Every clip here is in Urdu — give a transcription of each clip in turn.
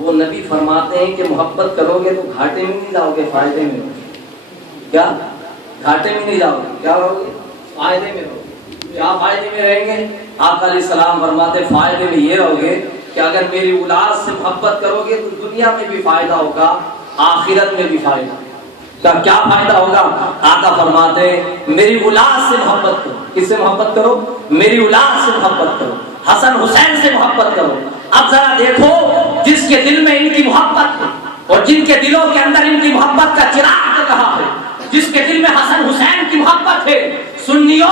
وہ نبی فرماتے ہیں کہ محبت کرو گے تو گھاٹے میں نہیں جاؤ گے، فائدے میں رہو گے۔ کیا گھاٹے میں نہیں جاؤ گے، کیا رہو گے؟ فائدے میں رہو گے۔ کیا فائدے میں رہیں گے؟ آقا علیہ السلام فرماتے فائدے میں یہ رہو گے کہ اگر میری اولاد سے محبت کرو گے تو دنیا میں بھی فائدہ ہوگا، آخرت میں بھی فائدہ ہوگا۔ کیا فائدہ ہوگا؟ آقا فرماتے میری اولاد سے محبت کرو۔ کس سے محبت کرو؟ میری اولاد سے محبت کرو، حسن حسین سے محبت کرو۔ اب ذرا دیکھو، جس کے دل میں ان کی محبت ہے اور جن کے دلوں کے اندر ان کی محبت کا چراغ جل رہا ہے، جس کے دل میں حسن حسین کی محبت ہے، سنیو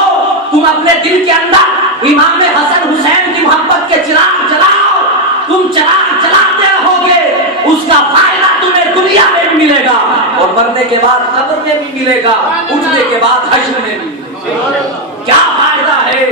تم اپنے دل کے اندر امام حسن حسین کی محبت کے چراغ جلاؤ، تم چراغ جلاتے رہو گے، اس کا فائدہ تمہیں دنیا میں بھی ملے گا اور مرنے کے بعد قبر میں بھی ملے گا، اٹھنے کے بعد حشر میں بھی ملے گا۔ کیا فائدہ ہے؟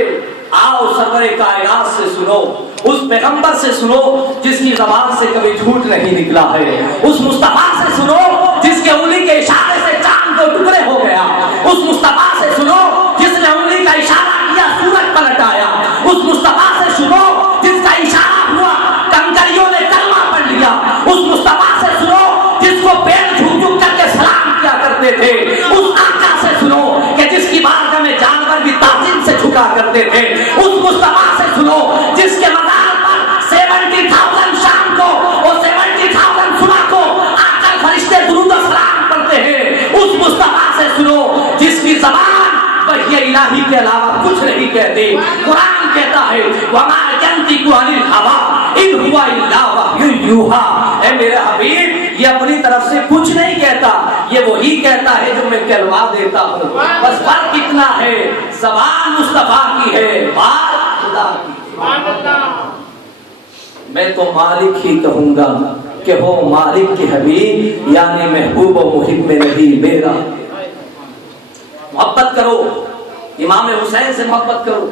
آؤ سرور کائنات سے سنو، اس پیغمبر سے سنو جس کی زبان سے کبھی جھوٹ نہیں نکلا ہے، اس مصطفیٰ سے سنو جس کے انگلی کے اشارے سے چاند دو ٹکڑے ہو گیا، اس مصطفیٰ سے سنو جس نے انگلی کا اشارہ کیا سورج پلٹ آیا، اس مصطفیٰ سے سنو جس کا اشارہ ہوا کنکریوں نے کلمہ پڑھ لیا، اس مصطفیٰ سے سنو جس کو پیڑ جھک جھک کر کے سلام کیا کرتے تھے، اس آقا سے سنو کہ جس کی بارگاہ میں جانور بھی تعظیم سے جھکا کرتے تھے، اس مصطفیٰ سے سنو جس کے مزار پر 70,000 شام کو اور 70,000 صبح کو آ کر فرشتے درود و سلام پڑھتے ہیں، اس مصطفیٰ سے سنو جس کی زبان وحی الہی کے علاوہ کچھ نہیں کہتے۔ قرآن کہتا ہے وَمَا يَنطِقُ عَنِ الْهَوَىٰ إِنْ هُوَ إِلَّا وَحْيٌ يُوحَىٰ۔ اے میرے حبیب، یہ اپنی طرف سے کچھ نہیں کہتا، یہ وہی کہتا ہے جو میں کہلوا دیتا ہوں، بس فرق اتنا ہے زبان مصطفیٰ کی ہے، بات خدا کی ہے۔ میں تو مالک ہی کہوں گا کہ ہو مالک کے حبیب، یعنی محبوب و محب نبی میرا۔ محبت کرو، امام حسین سے محبت کرو،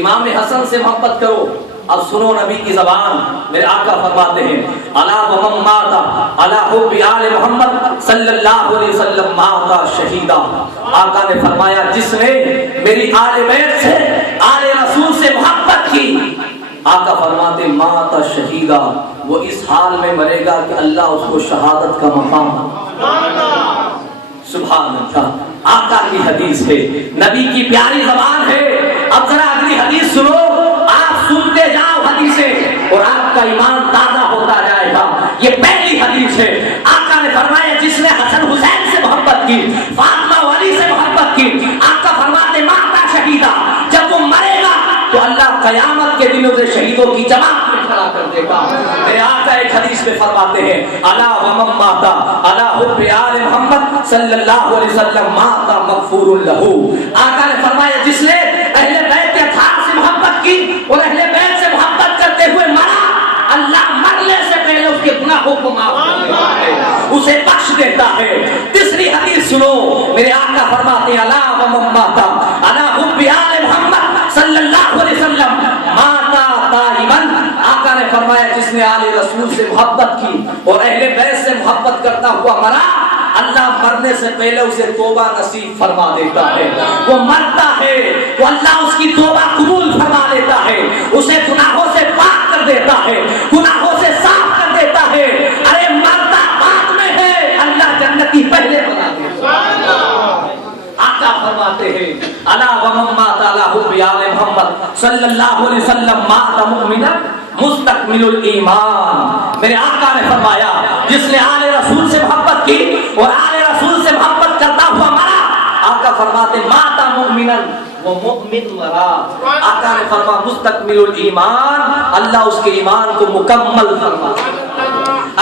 امام حسن سے محبت کرو۔ اب سنو نبی کی زبان، میرے آقا فرماتے ہیں الا ومن مات علی حب آل محمد صلی اللہ علیہ وسلم مات شہیدا۔ آقا نے فرمایا جس نے میری آل بیت سے، آل رسول سے محبت کی، آقا فرماتے مات شہیدا، وہ اس حال میں مرے گا کہ اللہ اس کو شہادت کا مقام۔ سبحان اللہ، آقا کی حدیث ہے، نبی کی پیاری زبان ہے۔ اب ذرا اگلی حدیث سنو، آپ سنتے جاؤ حدیثیں اور آپ کا ایمان تازہ ہوتا جائے گا۔ یہ پہلی حدیث ہے، آقا نے فرمایا جس نے حسن حسین سے محبت کی، فاطمہ و علی سے محبت کی، آقا فرماتے ماتا شہیدہ، جب وہ مرے گا تو اللہ قیامت کے دن اسے شہیدوں کی جماعت میں کھڑا کر دے گا۔ میرے آقا ایک حدیث میں فرماتے ہیں الا ومن مات علی حب آل محمد صلی اللہ علیہ وسلم مات مغفور لہ۔ آقا نے فرمایا جس نے اہل بیت اطہار سے محبت کی اور اہل بیت سے محبت کرتے ہوئے مرا، اللہ مرنے سے پہلے اس کے گناہوں کو معاف کر دیتا ہے، اسے بخش دیتا ہے۔ تیسری حدیث سنو، میرے آقا فرماتے ہیں الا ومن مات علی حب آل محمد صلی اللہ علیہ وسلم ماتا تائباً۔ آقا نے فرمایا جس نے آل رسول سے محبت کی اور اہل بیت سے محبت کرتا ہوا مرا، اللہ مرنے سے پہلے اسے توبہ نصیب فرما دیتا ہے۔ وہ مرتا ہے تو اللہ اس کی توبہ قبول فرما لیتا ہے، اسے گناہوں سے پاک کر دیتا ہے، گناہوں سے صاف کر دیتا ہے۔ ارے مرتا بعد میں ہے، اللہ جنتی پہلے بنا دیتا ہے۔ آقا فرماتے ہیں الا ومن مات علی حب آل محمد صلی اللہ علیہ وسلم مات مؤمنا مستکمل الایمان۔ میرے آقا نے فرمایا جس نے آل رسول سے محبت کی اور آل رسول سے محبت کرتا ہوا مرا، آقا فرماتے مات مؤمنا، وہ مؤمن مرا۔ آقا نے فرمایا مستکمل الایمان، اللہ اس کے ایمان کو مکمل فرما۔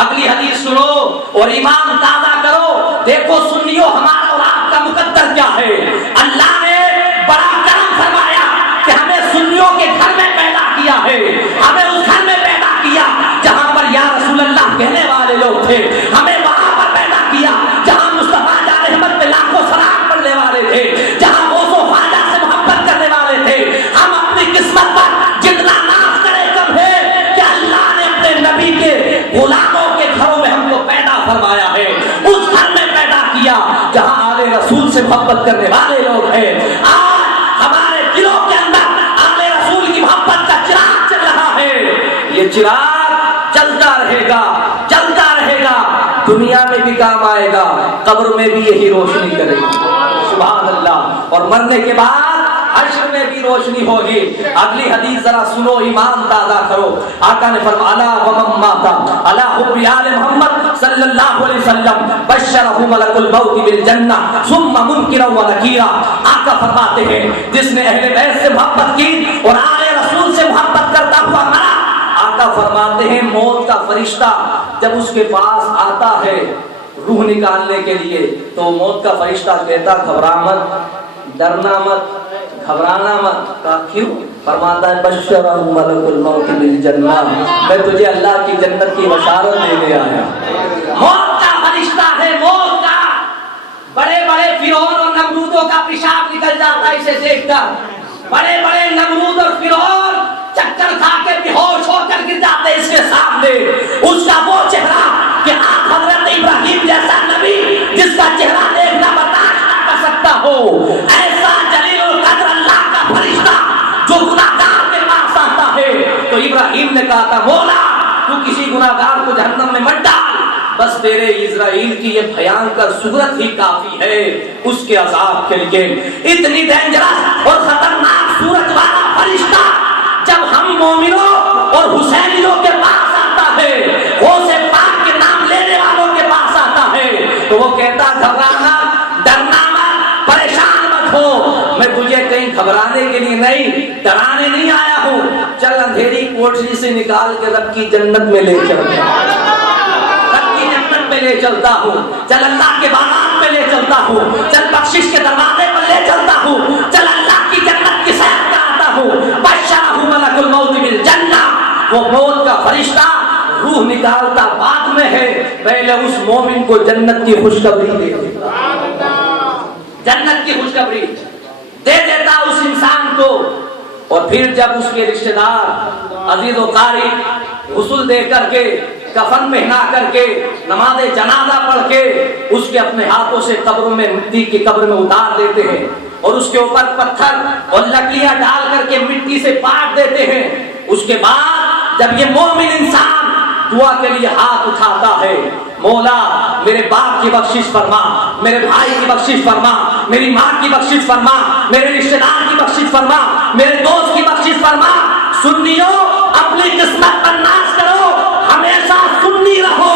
اگلی حدیث سنو اور ایمان تازہ کرو۔ دیکھو سنیو، ہمارا اور آپ کا مقدر کیا ہے؟ اللہ نے بڑا کرم فرمایا کہ ہمیں سنیوں کے گھر میں پیدا کیا ہے، ہمیں اس گھر میں پیدا کیا جہاں پر یا رسول اللہ کہنے والے لوگ تھے، ہمیں وہاں پر پیدا کیا جہاں مصطفیٰ جان احمد پہ لاکھوں سلام پڑھنے والے تھے، جہاں غوث و خواجہ سے محبت کرنے والے تھے۔ ہم اپنی قسمت پر جتنا ناز کرے کم ہے کہ اللہ نے اپنے نبی کے غلاموں کے گھروں میں ہم کو پیدا فرمایا ہے، اس گھر میں پیدا کیا جہاں آل رسول سے محبت کرنے والے لوگ ہیں۔ آج ہمارے دلوں کے اندر آل رسول کی محبت کا چراغ چل رہا ہے، یہ چراغ چلتا رہے گا۔ دنیا میں بھی کام آئے گا, قبر میں بھی یہی روشنی کرے گا. سبحان اللہ. اور مرنے کے بعد حشر میں بھی روشنی ہوگی. اگلی حدیث ذرا سنو, ایمان تازہ کرو. آقا نے فرمایا ومن مات علی حب آل محمد صلی اللہ علیہ وسلم بشرہ ملک الموت بالجنہ ثم منکرا ونکیرا. آقا فرماتے ہیں جس نے اہل بیت سے محبت کی اور آل رسول سے محبت کرتا ہوا مرا, آقا فرماتے ہیں موت کا فرشتہ جب اس کے پاس آتا ہے روح نکالنے کے لیے تو موت کا فرشتہ کہتا گھبرا مت, ڈرنا مت, گھبرانا مت. کہا کیوں؟ فرماتا ہے بشرہ ملک الموت بالجنہ, میں تجھے اللہ کی جنت کی بشارت دینے آیا. موت کا فرشتہ ہے, موت کا. بڑے بڑے فرعون اور نمرودوں کا پیشاب نکل جاتا ہے اسے دیکھ کر. بڑے بڑے نمرود اور فرعون چکر کھا کے بے ہوش ہو کر گر جاتے اس کے سامنے. اس کا وہ چہرہ کہ آپ حضرت ابراہیم جیسا نبی جس کا چہرہ دیکھنا برداشت نہ کر سکتا ہو, ایسا جلیل القدر اللہ کا فرشتہ جو گناہگار کے پاس آتا ہے. تو ابراہیم نے کہا تھا مولا تو کسی گناہگار کو جہنم میں مت ڈال, بس تیرے اسرائیل کی یہ بھیانکر صورت ہی کافی ہے اس کے عذاب کے لیے. اتنی ڈینجرس اور خطرناک صورت والا فرشتہ جب ہم مومنوں اور حسینیوں کے پاس آتا ہے, غوث پاک کے نام لینے والوں کے پاس آتا ہے, تو وہ کہتا گھبرانا, ڈرنا مت, پریشان مت ہو, میں تجھے کہیں گھبرانے کے لیے نہیں, ڈرانے نہیں آیا ہوں, چل اندھیری کوٹری سے نکال کے رب کی جنت میں لے چل, رب کی جنت میں لے چلتا ہوں, چل اللہ کے باغات میں لے چلتا ہوں, چل بخشش کے دروازے پر لے چلتا ہوں, چل اللہ کی جنت کی سیر کراتا ہوں. بشرہ ملک الموت بالجنہ. وہ موت کا فرشتہ روح نکالتا بعد میں ہے, پہلے اس مومن کو جنت کی خوشخبری دے دیتا, جنت کی خوشخبری دے دیتا اس انسان کو. اور پھر جب اس کے رشتہ دار عزیز و قارب غسل دے کر کے, کفن پہنا کر کے, نماز جنازہ پڑھ کے اس کے اپنے ہاتھوں سے قبروں میں مٹی کی قبر میں اتار دیتے ہیں اور اس کے اوپر پتھر اور لکڑیاں ڈال کر کے مٹی سے پاٹ دیتے ہیں, اس کے بعد جب یہ مومن انسان دعا کے لیے ہاتھ اٹھاتا ہے, مولا میرے باپ کی بخشش فرما, میرے بھائی کی بخشش فرما, میری ماں کی بخشش فرما, میرے رشتہ دار کی بخشش فرما, میرے دوست کی بخشش فرما. سنیوں اپنی قسمت پر ناز کرو, ہمیشہ سنی رہو,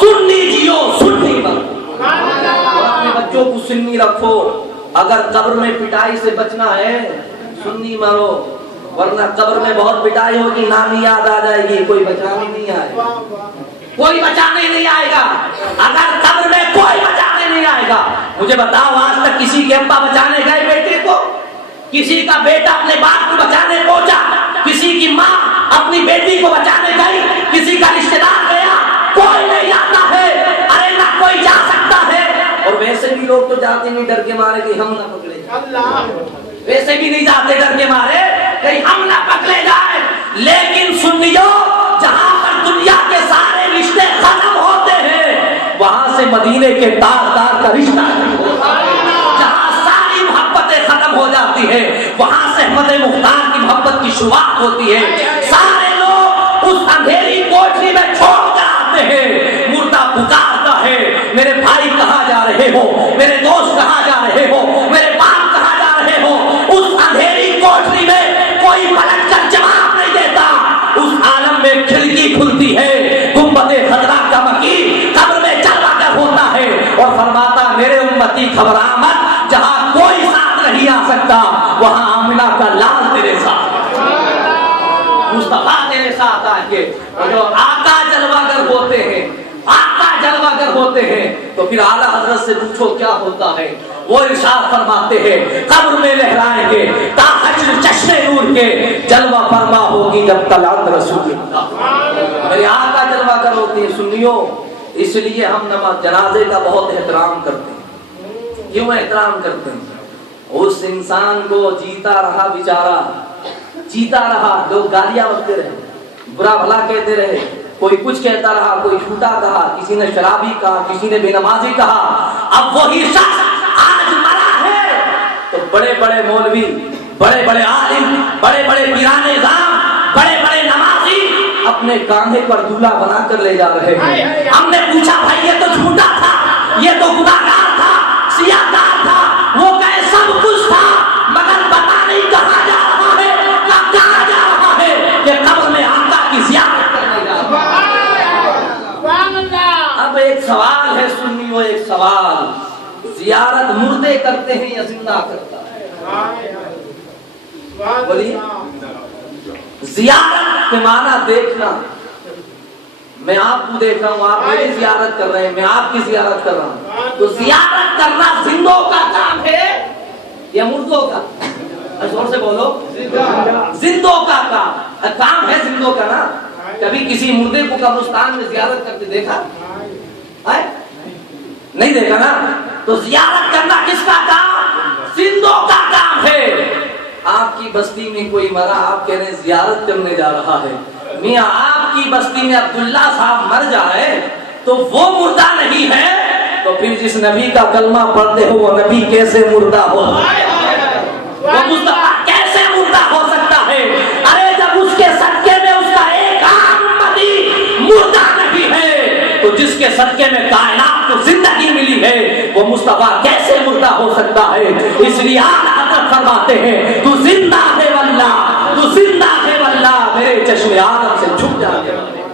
سنی جیو, سنی بنو, اپنے بچوں کو سنی رکھو. اگر قبر میں پٹائی سے بچنا ہے سنی مرو, ورنہ قبر میں بہت پٹائی ہوگی, نانی یاد آ جائے گی, کوئی بچانے نہیں آئے گا, کوئی بچانے نہیں آئے گا. اگر قبر میں کوئی بچانے نہیں آئے گا, مجھے بتاؤ آج تک کسی کے ابا بچانے گئے بیٹے کو, کسی کا بیٹا اپنے باپ کو بچانے پہنچا, کسی کی ماں اپنی بیٹی کو بچانے گئی, کسی کا رشتہ دار گیا, کوئی نہیں جاتا ہے. ارے نہ کوئی جا سکتا ہے, اور ویسے بھی لوگ تو جاتے نہیں ڈر کے مارے کہ ہم نہ پکڑے جائیں, ویسے بھی نہیں جاتے ڈر کے مارے کہیں ہم نہ پکڑے جائیں. لیکن سنیو جہاں پر دنیا کے سارے رشتے ختم ہوتے ہیں وہاں سے مدینے کے تار تار کا رشتہ ہوتا ہے. جہاں ساری محبتیں ختم ہو جاتی ہے وہاں سے احمد مختار کی محبت کی شروعات ہوتی ہے. سارے لوگ اس اندھیری کوٹری میں چھوڑ کر آتے ہیں, مردہ پکارتا ہے میرے بھائی کہاں جا رہے ہو, میرے دوست کہاں جا رہے ہو, میرے باپ کہاں جا رہے ہو. اس اندھیری کوٹری میں کوئی پلٹ کر جواب نہیں دیتا. اس عالم میں کھڑکی کھلتی ہے, گنبد خضرا کا مکی قبر میں جلوہ گر ہوتا ہے اور فرماتا میرے امتی گھبرا مت, جہاں کوئی ساتھ نہیں آ سکتا وہاں آمنہ کا لال تیرے ساتھ, مصطفیٰ تیرے ساتھ آ کے. جو آقا جلوہ گر ہوتے ہیں, آقا جلوہ گر ہوتے ہیں, تو پھر اعلیٰ حضرت سے پوچھو کیا ہوتا ہے. وہ ارشاد فرماتے ہیں قبر میں لہرائیں گے تا حشر چشمے نور کے, جلوہ فرما ہوگی جب طلعت رسول اللہ. میرے آقا جلوہ گر ہوتے ہیں. سنیو اس لیے ہم نماز جنازے کا بہت احترام کرتے ہیں. کیوں احترام کرتے ہیں؟ اس انسان کو جیتا رہا بیچارہ, جیتا رہا, لوگ گالیاں بکتے رہے, برا بھلا کہتے رہے, کوئی کچھ کہتا رہا, کوئی جھوٹا کہا, کسی نے شرابی کہا, کسی نے بے نمازی کہا. اب وہی شخص آج مرا ہے تو بڑے بڑے مولوی, بڑے بڑے عالم, بڑے بڑے پیران نظام, بڑے بڑے نمازی اپنے کاندھے پر دولہا بنا کر لے جا رہے ہیں. ہم نے پوچھا بھائی یہ تو جھوٹا تھا, یہ تو گناہگار تھا, سیاہکار تھا, وہ کہے سب کچھ تھا, مگر پتا نہیں کہاں جا رہا ہے, کہاں جا رہا ہے, کہ قبر میں آقا کی زیارت کرنے جا رہا ہے. اب ایک سوال ہے سنیو, ایک سوال, زیارت مردے کرتے ہیں یا زندہ کرتا ہے؟ بولیے. زیارت کے معنی دیکھنا, میں آپ کو دیکھ رہا ہوں, آپ میری زیارت کر رہے ہیں, میں آپ کی زیارت کر رہا ہوں, تو زیارت کرنا زندوں کا کام ہے یا مردوں کا؟ زور سے بولو. زندوں کا کام ہے, زندوں کا نا. کبھی کسی مردے کو قبرستان میں زیارت کرتے دیکھا ہے؟ نہیں دیکھا نا. تو زیارت کرنا کس کا کام؟ زندوں کا کام ہے. آپ کی بستی میں کوئی مرا, آپ کہہ رہے ہیں زیارت کرنے جا رہا ہے. میاں آپ کی بستی میں عبداللہ صاحب مر جائے تو وہ مردہ نہیں ہے, تو پھر جس نبی کا کلمہ پڑھتے ہو وہ نبی کیسے مردہ ہو, وہ مصطفیٰ کیسے مردہ ہو سکتا ہے؟ ارے جب اس کے صدقے میں اس کا ایک عام امتی مردہ نہیں ہے, تو جس کے صدقے میں کائنات کو زندگی ملی ہے وہ مصطفیٰ کیسے مردہ ہو سکتا ہے؟ اس لیے آپ حضرت فرماتے ہیں تو زندہ ہے واللہ, تو زندہ ہے واللہ, میرے چشم آدم سے چھپ جاتے ہیں.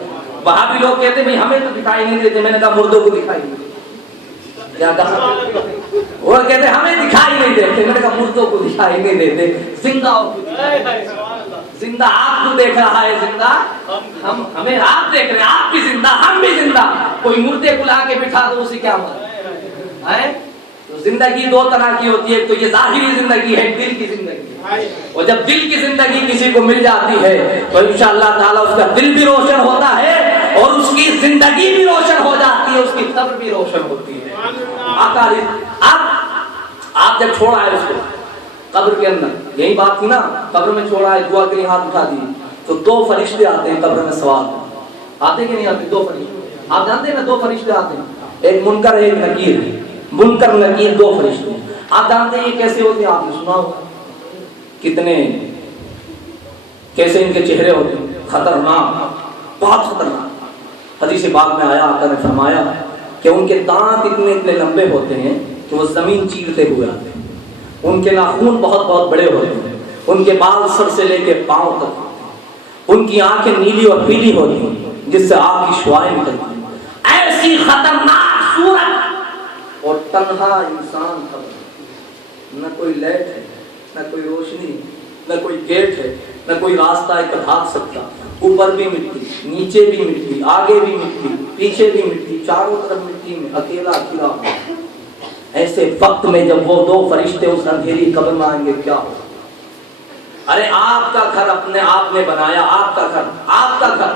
وہاں بھی لوگ کہتے ہیں ہمیں تو دکھائی نہیں دیتے. میں نے کہا مردوں کو دکھائی نہیں دیتے. کیا کہا؟ وہ کہتے ہیں ہمیں دکھائی نہیں دیتے. میں نے کہا مردوں کو دکھائی نہیں دیتے, زندہ زندہ آپ کو دیکھ رہا ہے, زندہ ہمیں آپ دیکھ رہے ہیں, آپ بھی زندہ, ہم بھی زندہ. کوئی مردے کو لا کے بٹھا دو اسے کیا مطلب ہے؟ تو زندگی دو طرح کی ہوتی ہے, تو یہ ظاہری زندگی ہے, دل کی زندگی. اور جب دل کی زندگی کسی کو مل جاتی ہے تو انشاءاللہ تعالیٰ اس کا دل بھی روشن ہوتا ہے اور اس کی زندگی بھی روشن ہو جاتی ہے, اس کی قبر بھی روشن ہوتی ہے. آپ جب چھوڑا ہے اس کو قبر کے اندر, یہی بات تھی نا, قبر میں چھوڑا ہے, دعا کے لیے ہاتھ اٹھا دیے, تو دو فرشتے آتے ہیں قبر میں سوال آتے کہ نہیں آتے؟ دو فرشتے, آپ جانتے ہیں نا, دو فرشتے آتے ہیں, ایک منکر ہے, ایک نکیر. منکر نکیر دو فرشتے. آپ جانتے ہیں یہ کیسے ہوتے ہیں؟ آپ نے سنا ہوگا کتنے کیسے ان کے چہرے ہوتے ہیں, خطرناک, بہت خطرناک. حدیث پاک میں آیا, آقا نے فرمایا کہ ان کے دانت اتنے لمبے ہوتے ہیں کہ وہ زمین چیرتے ہوئے آتے ہیں. ان کے ناخن بہت بہت بڑے ہوتے ہیں. ان کے بال سر سے لے کے پاؤں تک. ان کی آنکھیں نیلی اور پیلی ہوتی ہیں جس سے آگ کی شعائیں نکلتی ہیں. ایسی خطرناک صورت, اور تنہا انسان قبر, نہ کوئی لائٹ ہے, نہ کوئی روشنی, نہ کوئی گیٹ ہے, نہ کوئی راستہ ہے بھاگ سکتا. اوپر بھی مٹی, نیچے بھی مٹی, آگے بھی مٹی, پیچھے بھی مٹی, چاروں طرف مٹی میں اکیلا اکیلا. ایسے وقت میں جب وہ دو فرشتے اس اندھیری قبر میں آئیں گے کیا ہوگا؟ ارے آپ کا گھر اپنے آپ نے بنایا, آپ کا گھر, آپ کا گھر,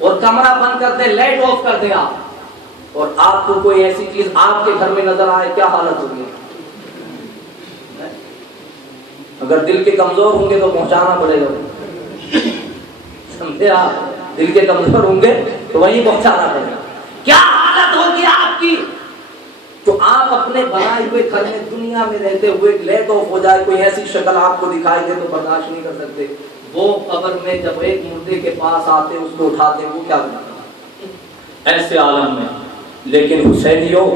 اور کمرہ بند کر دیں, لائٹ آف کر دیں آپ, اور آپ کو کوئی ایسی چیز آپ کے گھر میں نظر آئے, کیا حالت ہوگی؟ اگر دل کے کمزور ہوں گے تو پہنچانا پڑے گا, سمجھے آپ؟ دل کے کمزور ہوں گے تو وہیں پہنچانا پڑے گا. کیا حالت ہوگی آپ کی؟ تو آپ اپنے بنائے ہوئے گھر میں دنیا میں رہتے ہوئے لائٹ آف ہو جائے, کوئی ایسی شکل آپ کو دکھائی دے تو برداشت نہیں کر سکتے. وہ قبر میں جب ایک مردے کے پاس آتے, اس کو اٹھاتے, وہ کیا بناتا ایسے عالم میں. لیکن حسینیوں,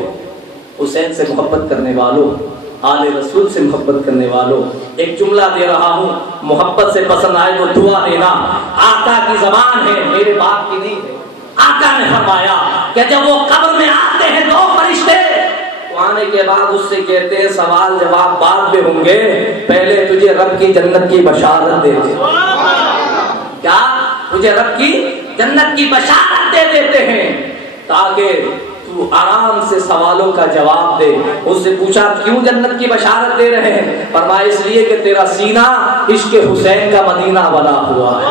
حسین سے محبت کرنے والوں, آل رسول سے محبت کرنے والوں, ایک جملہ دے رہا ہوں, محبت سے پسند آئے تو دعا دینا. آقا کی زبان ہے, میرے باپ کی نہیں ہے. آقا نے فرمایا کہ جب وہ قبر میں آتے ہیں دو فرشتے, تو آنے کے بعد اس سے کہتے ہیں سوال جواب بعد میں ہوں گے, پہلے تجھے رب کی جنت کی بشارت دے دیں. کیا تجھے رب کی جنت کی بشارت دے دیتے ہیں تاکہ تو آرام سے سوالوں کا جواب دے. اس سے پوچھا کیوں جنت کی بشارت دے رہے ہیں؟ فرمایا اس لیے کہ تیرا سینہ عشق حسین کا مدینہ بنا ہوا ہے,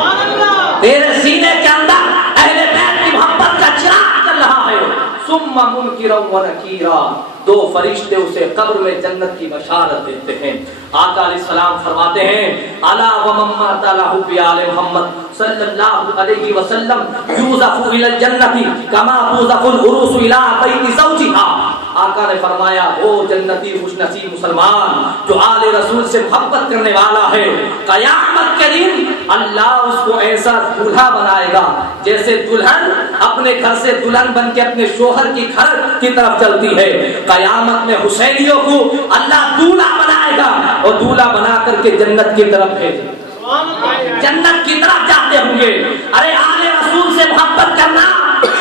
تیرے سینے کے اندر اہل بیت کی محبت کا چراغ چل رہا ہے. ثم منکرا ونکیرا, دو فرشتے اسے قبر میں جنت کی بشارت دیتے ہیں. آقا علیہ السلام فرماتے ہیں الا ومن مات له بآل محمد صلی اللہ علیہ وسلم یوزف الى الجنۃ کما توزف العروس الى بیت زوجها. آقا نے فرمایا وہ جنتی خوش نصیب مسلمان جو آل رسول سے محبت کرنے والا ہے، قیامت کے دن اللہ اس کو ایسا دولہا بنائے گا جیسے دلہن اپنے گھر سے دلہن بن کے اپنے شوہر کی گھر کی طرف چلتی ہے، قیامت میں حسینیوں کو اللہ دولہا بنائے گا اور دولہا بنا کر کے جنت کی طرف بھیجے، جنت کی طرف جاتے ہوں گے۔ ارے آل رسول سے محبت کرنا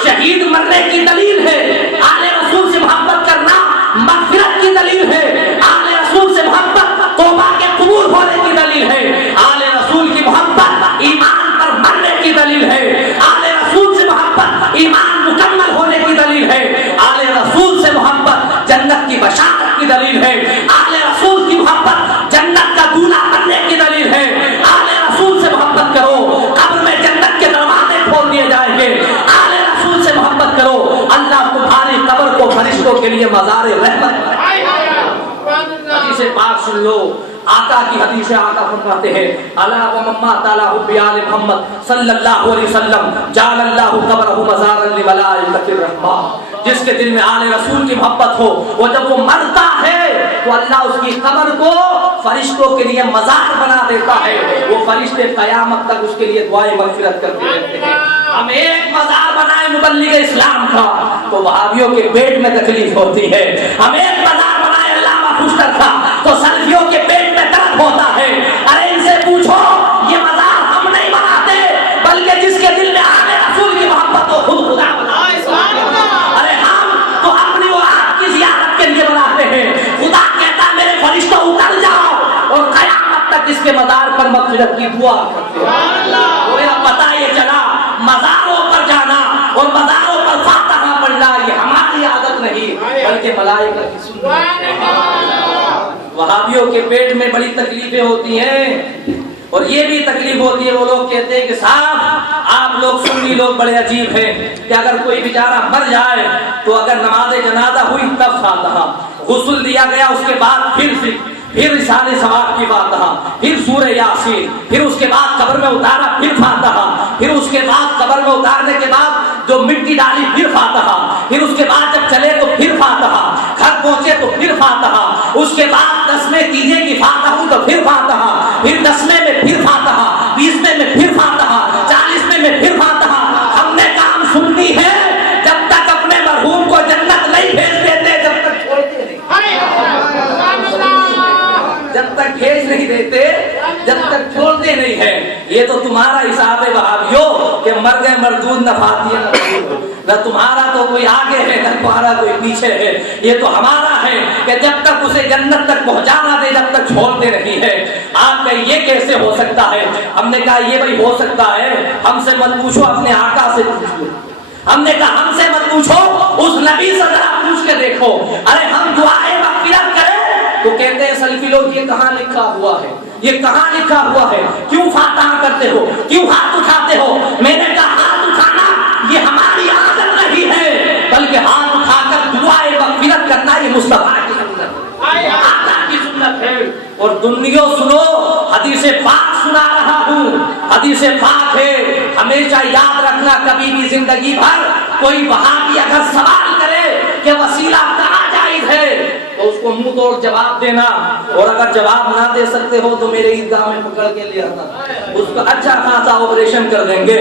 شہید مرنے کی دلیل ہے، آل رسول سے محبت کرنا مغفرت کی دلیل ہے، آل رسول سے محبت توبہ کے قبول ہونے کی دلیل ہے، آل رسول کی محبت ایمان پر مرنے کی دلیل ہے، آل رسول سے محبت ایمان مکمل ہونے کی دلیل ہے، آل رسول سے محبت جنت کی بشارت کی دلیل ہے، آل رسول کی محبت جنت کا دولہا بننے کی دلیل ہے۔ آل رسول سے محبت کرو، قبر میں جنت کے دروازے کھول دیے جائیں گے۔ آل رسول سے محبت کرو، اللہ تمہاری قبر کو فرشتوں کے لیے مزار رحمت حدیث پاک سن لو، آقا کی حدیث آقا فرماتے ہیں الا ومما تعالی حب آل محمد صلی اللہ علیہ وسلم جعل اللہ قبرہ مزارا لملائکۃ الرحمن، جس کے دل میں آل رسول کی محبت ہو وہ جب وہ مرتا ہے تو اللہ اس کی قبر کو فرشتوں کے لیے مزار بنا دیتا ہے، وہ فرشتے قیامت تک اس کے لیے دعائیں مغفرت کرتے رہتے ہیں۔ ہم ایک مزار بنائے مبلغ اسلام کا تو وہابیوں کے پیٹ میں تکلیف ہوتی ہے، ہم ایک مزار بنائے علامہ خوشتر کا تو سلفیوں کے پیٹ میں درد ہوتا ہے۔ ارے ان سے پوچھو یہ مزار ہم نہیں بناتے بلکہ جس کے دل میں آل رسول کی محبت ہو خود خدا بناتے ہیں۔ ارے ہم تو اپنی اور آپ کی زیارت کے لیے بناتے ہیں، خدا کہتا ہے میرے فرشتوں اتر جاؤ اور قیامت تک اس کے مزار پر مغفرت کی دعا کرتے ہیں۔ گویا پتہ یہ چلا مزاروں پر جانا اور مزاروں پر فاتحہ پڑھنا یہ ہماری عادت نہیں بلکہ ملائکہ کی سنت ہے۔ وہابیوں کے پیٹ میں بڑی تکلیفیں ہوتی ہیں اور یہ بھی تکلیف ہوتی ہے، وہ لوگ کہتے ہیں کہ صاحب آپ لوگ سنی لوگ بڑے عجیب ہیں کہ اگر کوئی بیچارہ مر جائے تو اگر نماز جنازہ ہوئی تب فاتحہ، غسل دیا گیا اس کے بعد پھر رسالہ ثواب کی فاتحہ، پھر سورہ یاسین، پھر اس کے بعد قبر میں اتارا پھر فاتحہ، پھر اس کے بعد قبر میں اتارنے کے بعد جو مٹی ڈالی پھر فاتحہ، پھر اس کے بعد جب چلے تو پھر فاتحہ، گھر پہنچے تو پھر فاتحہ، اس کے بعد 10ویں تیجے کی فاتحہ ہوں تو پھر فاتحہ، پھر 10ویں میں پھر فاتحہ، 20ویں میں پھر فاتحہ، 40ویں میں پھر فاتحہ۔ ہم نے کام سننی ہے جب تک اپنے مرحوم کو جنت نہیں بھیج دیتے جب تک چھوڑتے نہیں، جب تک بھیج نہیں دیتے جب تک چھوڑتے نہیں ہیں۔ یہ تو تمہارا حساب ہے وہابیوں کہ مر گئے مردود نہ فاتحہ نہ مردود، نہ تمہارا تو کوئی آگے ہے نہ تمہارا کوئی پیچھے ہے، یہ تو ہمارا ہے کہ جب تک اسے جنت تک پہنچانا دے جب تک چھوڑتے نہیں ہے۔ آپ کا یہ کیسے ہو سکتا ہے؟ ہم نے کہا یہ بھائی ہو سکتا ہے، ہم سے مت پوچھو اپنے آقا سے پوچھو۔ ہم نے کہا ہم سے مت پوچھو اس نبی سے ذرا پوچھ کے دیکھو۔ ارے ہم دعائیں مغفرت کریں تو کہتے ہیں سلفی لوگ یہ کہاں لکھا ہوا ہے، یہ کہاں لکھا ہوا ہے، کیوں فاتحہ کرتے ہو، کیوں ہاتھ اٹھاتے ہو؟ میں نے کہا ہاتھ اٹھانا یہ ہماری عادت نہیں ہے بلکہ ہاتھ اٹھا کر دعائیں مغفرت کرنا یہ مصطفیٰ کی سنت ہے، آقا کی سنت ہے۔ اور دنیا سنو، حدیث پاک سنا رہا ہوں، حدیث پاک ہے، ہمیشہ یاد رکھنا کبھی بھی زندگی بھر کوئی وہابی اگر سوال کرے کہ وسیلہ کہاں جائز ہے تو اس کو منہ توڑ جواب دینا، اور اگر جواب نہ دے سکتے ہو تو میرے عیدگاہ میں پکڑ کے لے آنا، اس کو اچھا خاصا آپریشن کر دیں گے۔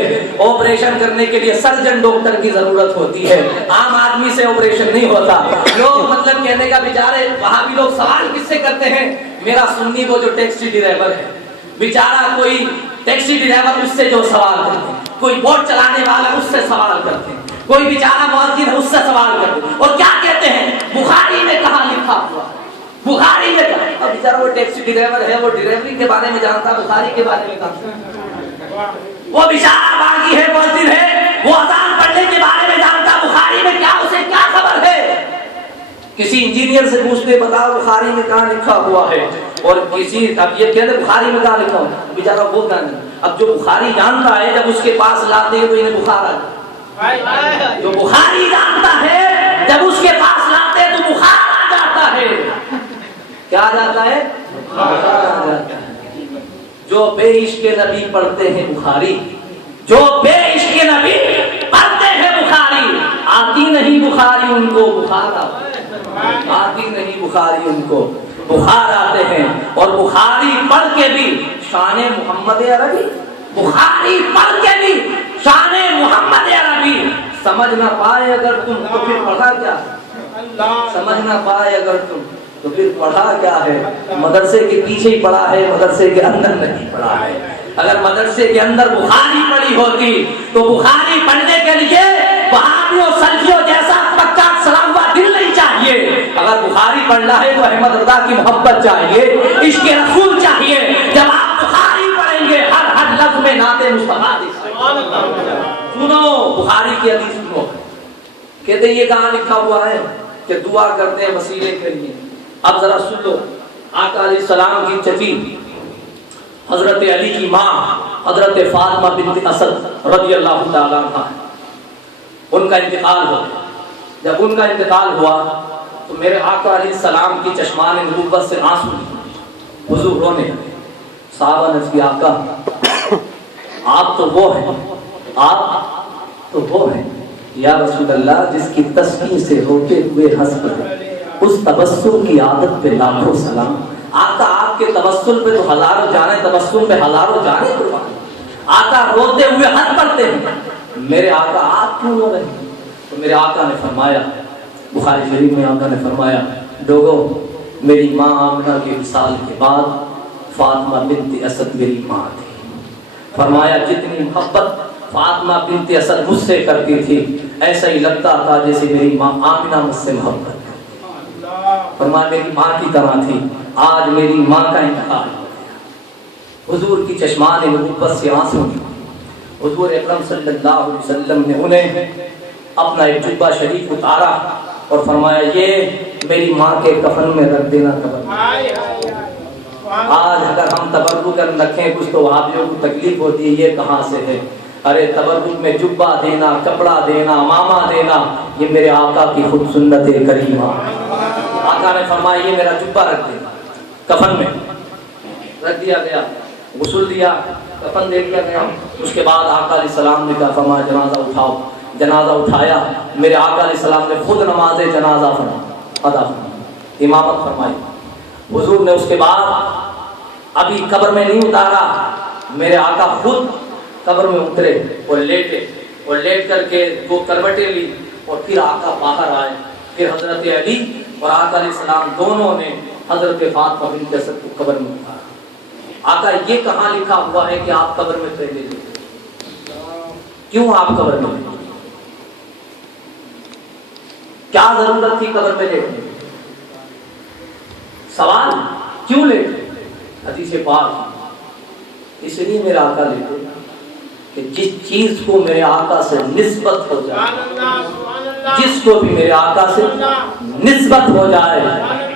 آپریشن کرنے کے لیے سرجن ڈاکٹر کی ضرورت ہوتی ہے، عام آدمی سے آپریشن نہیں ہوتا۔ لوگ مطلب کہنے کا بیچارے وہابی لوگ سوال کس سے کرتے ہیں؟ میرا سنی وہ جو ٹیکسی ڈرائیور ہے بیچارہ، کوئی ٹیکسی ڈرائیور اس سے جو سوال کرتے ہیں، کوئی بوٹ چلانے والا اس سے سوال کرتے ہیں، کوئی بیچارہ مؤذن ہے اس سے سوال کرتے ہیں، اور کیا کہتے ہیں بخاری میں کہاں لکھا ہوا، بخاری میں کہاں؟ اب بیچارہ وہ ٹیکسی ڈرائیور ہے، وہ ڈرائیوری کے بارے میں جانتا، بخاری کے بارے میں کہاں؟ وہ بیچارہ باغی ہے، مؤذن ہے، وہ اذان پڑھنے کے بارے میں جانتا، بخاری میں کیا اسے کیا خبر ہے؟ کسی انجینئر سے پوچھتے بتاؤ بخاری میں کہاں لکھا ہوا ہے، اور کسی اب یہ کہتے بخاری میں کہاں لکھا ہوا، بیچارہ وہ کہاں نہیں۔ اب جو بخاری جانتا ہے جب اس کے پاس لاتے ہیں تو انہیں بخار آ جاتا ہے، جو بخاری جانتا ہے جب اس کے پاس لاتے ہیں تو بخار آ جاتا ہے۔ کیا آ جاتا ہے؟ بخار آ جاتا ہے۔ جو بے عشق نبی پڑھتے ہیں بخاری، جو بے عشق نبی پڑھتے ہیں بخاری، آتی نہیں بخاری ان کو بخار آتا ہے۔ آتی نہیں بخاری ان کو، بخار آتے ہیں، اور بخاری پڑھ کے بھی شان محمد عربی، بخاری پڑھ کے بھی شان محمد عربی سمجھ نہ پائے اگر تم تو پھر پڑھا کیا؟ سمجھ نہ پائے اگر تم تو پھر پڑھا کیا ہے؟ مدرسے کے پیچھے ہی پڑھا ہے، مدرسے کے اندر نہیں پڑھا ہے۔ اگر مدرسے کے اندر بخاری پڑھی ہوتی تو بخاری پڑھنے کے لیے وہابیوں سلفیوں جیسا پکا سلام ہوا دل نہیں چاہیے۔ اگر بخاری پڑھنا ہے تو احمد رضا کی محبت چاہیے، عشق رسول چاہیے۔ جب آپ بخاری پڑھیں گے ہر لفظ میں نعت مصطفیٰ سنو، بخاری کی حدیث سنو، کہتے ہیں یہ کہاں لکھا ہوا ہے کہ دعا کرتے ہیں وسیلے کے لیے۔ اب ذرا سن لو، آقا علیہ السلام کی چچی حضرت علی کی ماں حضرت فاطمہ بنت اسد رضی اللہ تعالیٰ عنہ، ان کا انتقال ہو گیا۔ جب ان کا انتقال ہوا تو میرے آقا علیہ السلام کی چشمان نبوت سے آنسو نکلے، حضور رونے لگے۔ صحابہ نے کہا آقا آپ تو وہ ہیں، آپ تو وہ ہیں یا رسول اللہ جس کی تسبیح سے ہوتے ہوئے ہنس پڑے، اس تبسم کی عادت پہ لاکھوں سلام۔ آقا آپ کے تبسم پہ تو ہزاروں جانے، تبسم پہ ہزاروں جانے قربان۔ آقا روتے ہوئے ہنس پڑتے ہیں، میرے آقا آپ کیوں رو رہے ہیں؟ تو میرے آقا نے فرمایا، بخاری شریف میں آقا نے فرمایا، لوگوں میری ماں آمنہ کے وصال کے بعد فاطمہ بنت اسد میری ماں تھی۔ فرمایا جتنی محبت فاطمہ بنت اسد مجھ سے کرتی تھی ایسا ہی لگتا تھا جیسے میری ماں آمنہ مجھ سے محبت کرتی۔ فرمایا میری ماں کی طرح تھی، آج میری ماں کا انتقال ہو گیا۔ حضور کی چشمان نبوت سے آنسو نکلے۔ حضور اکرم صلی اللہ علیہ وسلم نے انہیں اپنا ایک جبہ شریف اتارا اور فرمایا یہ میری ماں کے کفن میں رکھ دینا قبر میں۔ آج اگر ہم تبرک رکھیں کچھ تو وہابیوں کو تکلیف ہوتی ہے، یہ کہاں سے ہے؟ ارے تبرک میں جبہ دینا، کپڑا دینا، ماما دینا، یہ میرے آقا کی خود سنت کریمہ۔ آقا نے فرمایا یہ میرا جبہ رکھ دینا، کفن میں رکھ دیا گیا، غسل دیا، کفن دے دیا گیا۔ اس کے بعد آقا علیہ السلام نے کہا فرمایا جنازہ اٹھاؤ۔ جنازہ اٹھایا، میرے آقا علیہ السلام نے خود نماز جنازہ ادا فرمائی، امامت فرمائی۔ حضور نے اس کے بعد ابھی قبر میں نہیں اتارا، میرے آقا خود قبر میں اترے اور لیٹے، اور لیٹ کر کے دو کروٹیں لی، اور پھر آقا باہر آئے۔ پھر حضرت علی اور آقا علیہ السلام دونوں نے حضرت فاطمہ بنت اسد کو قبر میں اتارا۔ آقا یہ کہاں لکھا ہوا ہے کہ آپ قبر میں پہلے لیٹے؟ کیوں آپ قبر میں لیٹے؟ کیا ضرورت تھی قبر میں لیٹنے؟ سوال کیوں لیٹے؟ حدیث پاک اس لیے میرے آقا لیٹے کہ جس چیز کو میرے آقا سے نسبت ہو جائے، جس کو بھی میرے آقا سے نسبت ہو جائے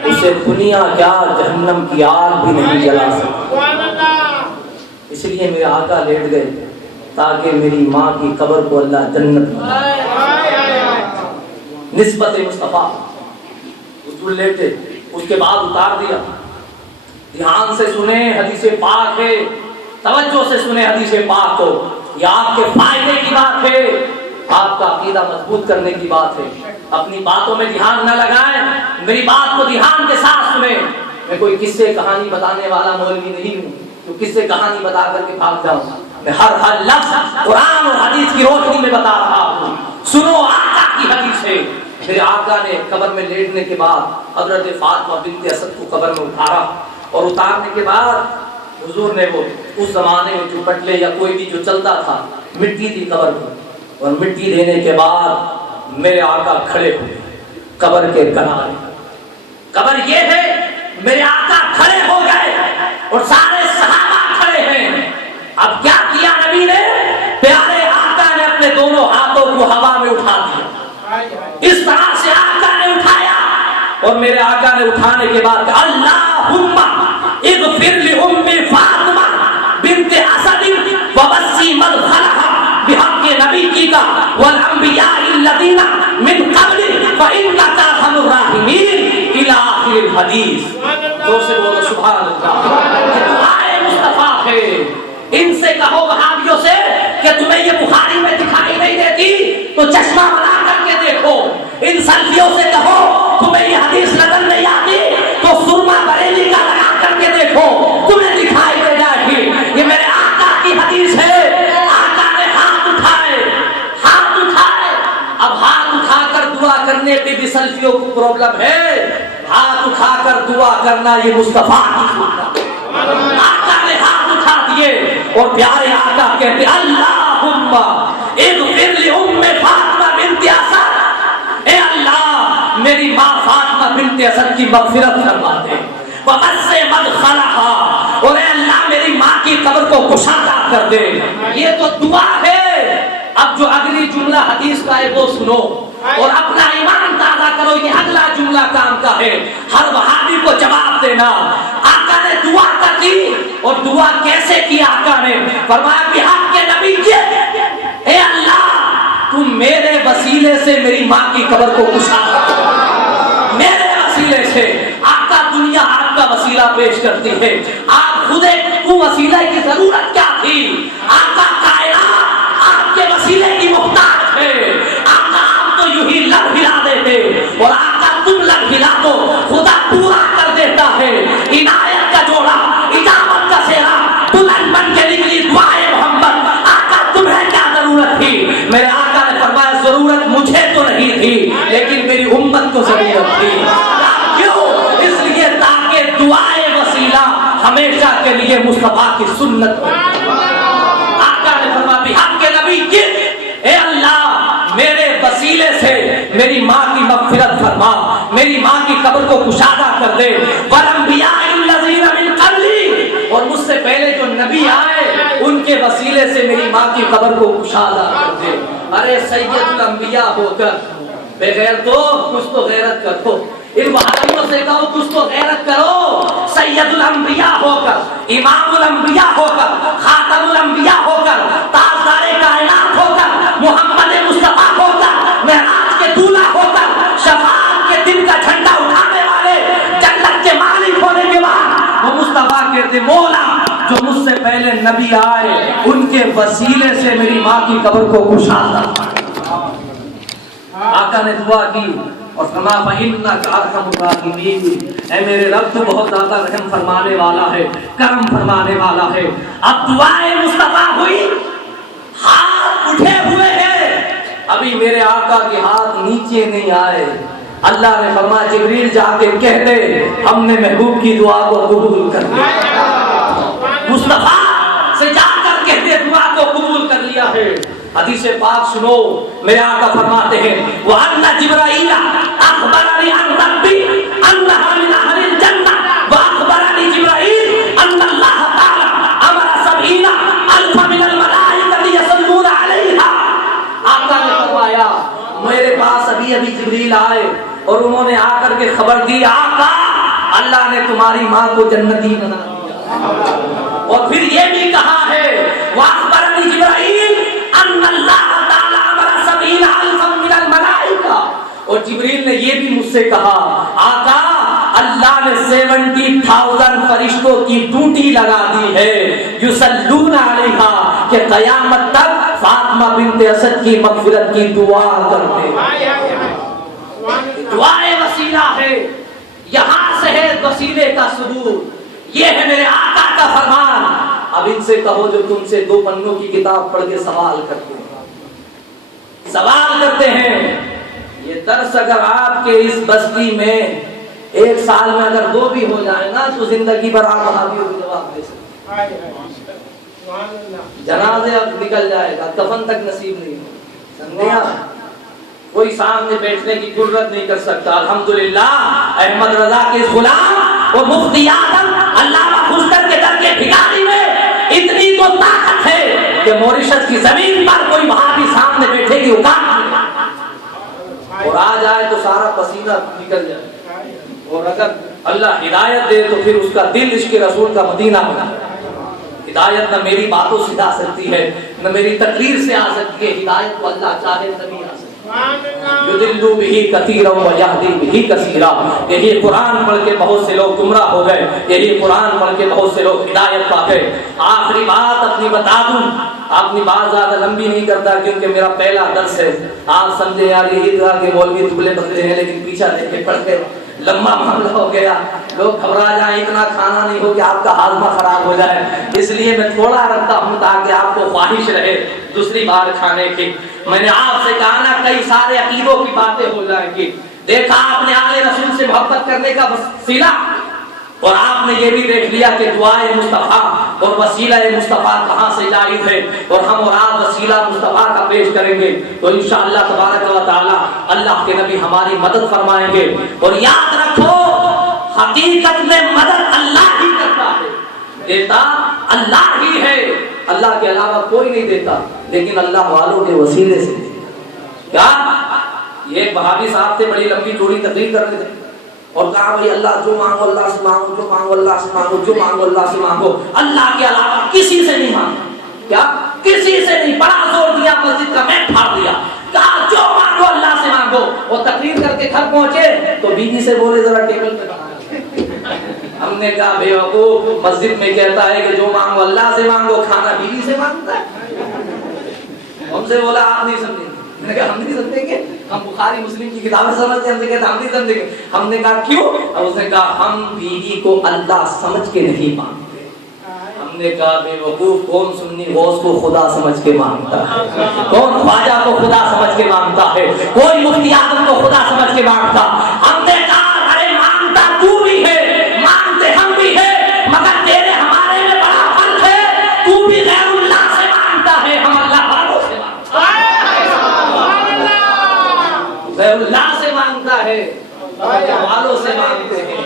اسے دنیا کیا جہنم کی آگ بھی نہیں جلا سکتی۔ اس لیے میرے آقا لیٹ گئے تاکہ میری ماں کی قبر کو اللہ جنت بنائے۔ نسبت مصطفیٰ حضور لیٹے، اس کے بعد اتار دیا۔ دھیان سے سنیں، حدیث پاک ہے، توجہ سے سنیں حدیث پاک کو، یہ آپ کے فائدے کی بات ہے، آپ کا عقیدہ مضبوط کرنے کی بات ہے۔ اپنی باتوں میں دھیان نہ لگائیں، میری بات کو دھیان کے ساتھ سنیں۔ میں کوئی قصے کہانی بتانے والا مولوی نہیں ہوں جو قصے کہانی بتا کر کے بھاگ جاؤں۔ میں ہر لفظ قرآن اور حدیث کی روشنی میں بتا رہا ہوں۔ سنو آقا کی حدیث ہے۔ میرے آقا نے قبر میں لیٹنے کے بعد حضرت فاطمہ بنت اسد کو قبر میں اتارا، اور اتارنے کے بعد حضور نے وہ اس زمانے میں جو پٹلے یا کوئی بھی جو چلتا تھا مٹی دی قبر کو، اور مٹی دینے کے بعد میرے آقا کھڑے ہوئے قبر کے کنارے۔ قبر یہ ہے، میرے آقا کھڑے ہو گئے اور سارے صحابہ کھڑے ہیں۔ اب کیا کیا نبی نے؟ پیارے آقا نے اپنے دونوں ہاتھوں کو ہوا میں اٹھا دیا، اس طرح سے آقا نے اٹھایا، اور میرے آقا نے اٹھانے کے بعد اللہم اغفر لأم فاطمہ بنت اسد ووسی مدخلها بحق نبی کی کا والانبیاء الذین من قبل فإنک ارحم الراحمین الی آخر الحدیث۔ جو سے بولو سبحان اللہ۔ دعائے مصطفیٰ ہے، ان سے کہو وہابیوں سے کہ تمہیں یہ بخاری میں دکھائی نہیں دیتی تو چشمہ بنا کر کے دیکھو۔ ان سلفیوں سے کہو تمہیں یہ حدیث کرنے پہ بھی سلفیوں کو پرابلم ہے. ہاتھ اٹھا کر دعا کرنا یہ مصطفیٰ کی سنت ہے. آقا نے ہاتھ اٹھا دیے اور پیارے آقا کہتے اللہم اغفر لأم فاطمہ بنت اسد، اے اللہ میری ماں فاطمہ بنت اسد کی مغفرت فرما دے. وَوَسِّعْ مَدْخَلَهَا، اور اے اللہ میری ماں کی قبر کو کشادہ کر دے. یہ تو دعا ہے. اب جو اگلی جملہ حدیث کا ہے وہ سنو اور اپنا ایمان تازہ کرو. یہ اگلا جملہ کام کا ہے. ہر وہابی کو جواب دینا. آقا نے دعا کر دی اور دعا کیسے کی؟ آقا نے فرمایا کہ حق کے نبی کے اے اللہ تم میرے وسیلے سے میری ماں کی قبر کو کشادہ کر. میرے وسیلے سے. آقا دنیا آپ کا وسیلہ پیش کرتی ہے. آپ خود ایک وسیلہ کی ضرورت کیا تھی؟ آقا کائنات آپ کے وسیلے کی محتاج ہے. آقا آپ تو یوں ہی لب ہلا دیتے اور آقا تم لب ہلا دو خدا پورا کر دیتا ہے. عنایت کا جوڑا، اجابت کا سہرا، دلہن بن کے نکلی دعائے محمد. آقا تمہیں کیا ضرورت تھی؟ میرے آقا نے فرمایا ضرورت مجھے تو نہیں تھی لیکن میری امت کو ضرورت تھی. کیوں؟ اس لیے تاکہ دعائے وسیلہ ہمیشہ کے لیے مصطفیٰ کی سنت ہو. آقا نے فرمایا بحق کے نبی کی اے اللہ میرے وسیلے سے میری ماں کی مغفرت فرما، میری ماں کی قبر کو کشادہ کر دے. والانبیاء الذین من قبلی، اور مجھ سے پہلے جو نبی آئے ان کے وسیلے سے میری ماں کی قبر کو کشادہ کر دے. ارے سید الانبیاء ہو کر بغیر تو کچھ تو غیرت کرو. ان وہابیوں سے کہو کچھ تو غیرت کرو. سید الانبیاء ہو کر، امام الانبیاء ہو کر، خاتم الانبیاء ہو کر، تاجدار کائنات ہو کر، محمد مصطفیٰ ہو کر، معراج کے دولہا ہو کر، شفاعت کے دن کا جھنڈا اٹھانے والے، جنت کے مالک ہونے کے بعد وہ مصطفیٰ کہتے مولا جو مجھ سے پہلے نبی آئے ان کے وسیلے سے میری ماں کی قبر کو کشادہ. آقا نے دعا کی اور فرمایا فَإِنَّكَ أَرْحَمُ الرَّاحِمِينَ، اے میرے رب تو بہت زیادہ رحم فرمانے والا ہے، کرم فرمانے والا ہے. اب دعائیں مصطفیٰ ہوئی، ہاتھ اٹھے ہوئے ہیں. ابھی میرے آقا کے ہاتھ نیچے نہیں آئے. اللہ نے فرمایا جبریل جا کے کہہ دے ہم نے محبوب کی دعا کو قبول کر لیا. مصطفیٰ سے جا کر کہہ دے دعا کو قبول کر لیا ہے. حدیث پاک سنو، میرے آقا فرماتے ہیں وَأَنَّ جِبْرَائِيلَ أَخْبَرَنِي عَنْ رَبِّي أَنَّهَا مِنْ أَهْلِ الْجَنَّةِ وَأَخْبَرَنِي جِبْرَائِيلُ أَنَّ اللَّهَ تَعَالَى أَمَرَ 70,000 مِنَ الْمَلَائِكَةِ يَصَلُّونَ عَلَيْهَا. آقا نے فرمایا میرے پاس ابھی جبریل آئے اور انہوں نے آ کر کے خبر دی آقا اللہ نے تمہاری ماں کو جنتی بنا دیا. اور پھر یہ بھی کہا ہے وَأَخْبَرَنِي جِبْرَائِيلُ أَنَّ اللَّهَ تَعَالَى أَمَرَ 70,000 مِنَ الْمَلَائِكَةِ. اور جبریل نے یہ بھی مجھ سے کہا آقا اللہ نے 70,000 فرشتوں کی ڈیوٹی لگا دی ہے یصلون علیہا کہ قیامت تک فاطمہ بنت اسد کی مغفرت کی دعا کرتے. دعائے وسیلہ ہے، یہاں سے ہے وسیلے کا ثبوت. یہ ہے میرے آقا کا فرمان. اب ان سے کہو جو تم سے 2 پنوں کی کتاب پڑھ کے سوال کرتے ہیں یہ درس اگر آپ کے اس بستی میں 1 سال میں اگر 2 بھی ہو جائے نا تو زندگی بھر آپ وہابیوں کو جواب دے سکتے. جنازے اب نکل جائے گا، کفن تک نصیب نہیں ہو. سمجھے آپ؟ کوئی سامنے بیٹھنے کی جرات نہیں کر سکتا. الحمدللہ احمد رضا کے غلام اور مفتی اعظم علامہ خضر کے در کے بھکاری میں اتنی تو طاقت ہے کہ موریشس کی زمین پر کوئی وہاں بھی سامنے بیٹھے گی اوقات اور آ جائے تو سارا پسینہ نکل جائے. اور اگر اللہ ہدایت دے تو پھر اس کا دل عشق رسول کا مدینہ بنا. ہدایت نہ میری باتوں سے آ سکتی ہے نہ میری تقریر سے آ سکتی ہے. ہدایت کو اللہ چاہے تبھی آ سکتی ہے. یضل به کثیرا ویہدی به کثیرا. یہی قرآن پڑھ کے بہت سے لوگ گمراہ ہو گئے، یہی قرآن پڑھ کے بہت سے لوگ ہدایت پا گئے. آخری بات اپنی بتا دوں، اپنی بات زیادہ لمبی نہیں کرتا کیونکہ میرا پہلا درس ہے. آپ سمجھے یار یہ عیدگاہ کے مولوی دبلے پتلے ہیں لیکن پیچھا دیکھ کے پڑھ کے لمبا معاملہ ہو گیا. لوگ گھبرا جائیں اتنا کھانا نہیں ہو کہ آپ کا ہاضمہ خراب ہو جائے، اس لیے میں تھوڑا رکھتا ہوں تاکہ آپ کو خواہش رہے دوسری بار کھانے کی۔ میں نے آپ سے کہا نا کئی سارے عقیدوں کی باتیں ہو جائیں گی، دیکھا آپ نے آل رسول سے محبت کرنے کا وسیلہ، اور آپ نے یہ بھی دیکھ لیا کہ دعائے مصطفیٰ اور وسیلہ مصطفیٰ کہاں سے جائز ہے، اور ہم اور آپ وسیلہ مصطفیٰ کا پیش کریں گے تو انشاءاللہ تبارک و تعالی اللہ کے نبی ہماری مدد فرمائیں گے۔ اور یاد رکھو حقیقت میں مدد اللہ ہی کرتا ہے، دیتا اللہ ہی ہے، اللہ کے علاوہ کوئی نہیں دیتا، لیکن اللہ والوں کے وسیلے سے۔ کیا یہ ایک وہابی صاحب تھے، بڑی لمبی چوڑی تقریر کر رہے تھے اور کہا بھائی اللہ جو مانگو اللہ سے مانگو، جو مانگو اللہ سے مانگو، جو مانگو اللہ سے مانگو، اللہ کے علاوہ کسی سے نہیں مانگو۔ کیا کسی سے نہیں، بڑا زور دیا، مسجد کا میٹ پھاڑ دیا، کہا جو مانگو اللہ سے مانگو۔ اور تقریر کر کے گھر پہنچے تو بیوی سے بولے ذرا ٹیبل پہ بنا۔ ہم نے کہا بے وقوف، مسجد میں کہتا ہے کہ جو مانگو اللہ سے مانگو، کھانا بیوی سے مانگتا ہے۔ ہم سے بولا آپ نہیں سمجھیں گے، میں نے کہا ہم نہیں سمجھیں گے، ہم بخاری مسلم کی کتابیں سمجھتے ہیں، ہم نے کہا ہم نہیں سمجھیں گے۔ ہم نے کہا کیوں؟ اور اس نے کہا ہم بیوی کو اللہ سمجھ کے نہیں مانگتے۔ ہم نے کہا بے وقوف، کون سنی غوث کو خدا سمجھ کے مانگتا ہے، کون خواجہ کو خدا سمجھ کے مانگتا ہے، کوئی مفتی اعظم کو خدا سمجھ کے مانگتا۔ ہم نے کہا ارے مانگتا تو بھی ہے، مانگتے ہم بھی ہے، مگر تیرے ہمارے میں بڑا فرق ہے، تو بھی غیر اللہ سے مانگتا ہے، ہم اللہ والوں سے مانگتا ہے۔ غیر اللہ سے مانگتا ہے، اللہ والوں سے مانگتے ہیں،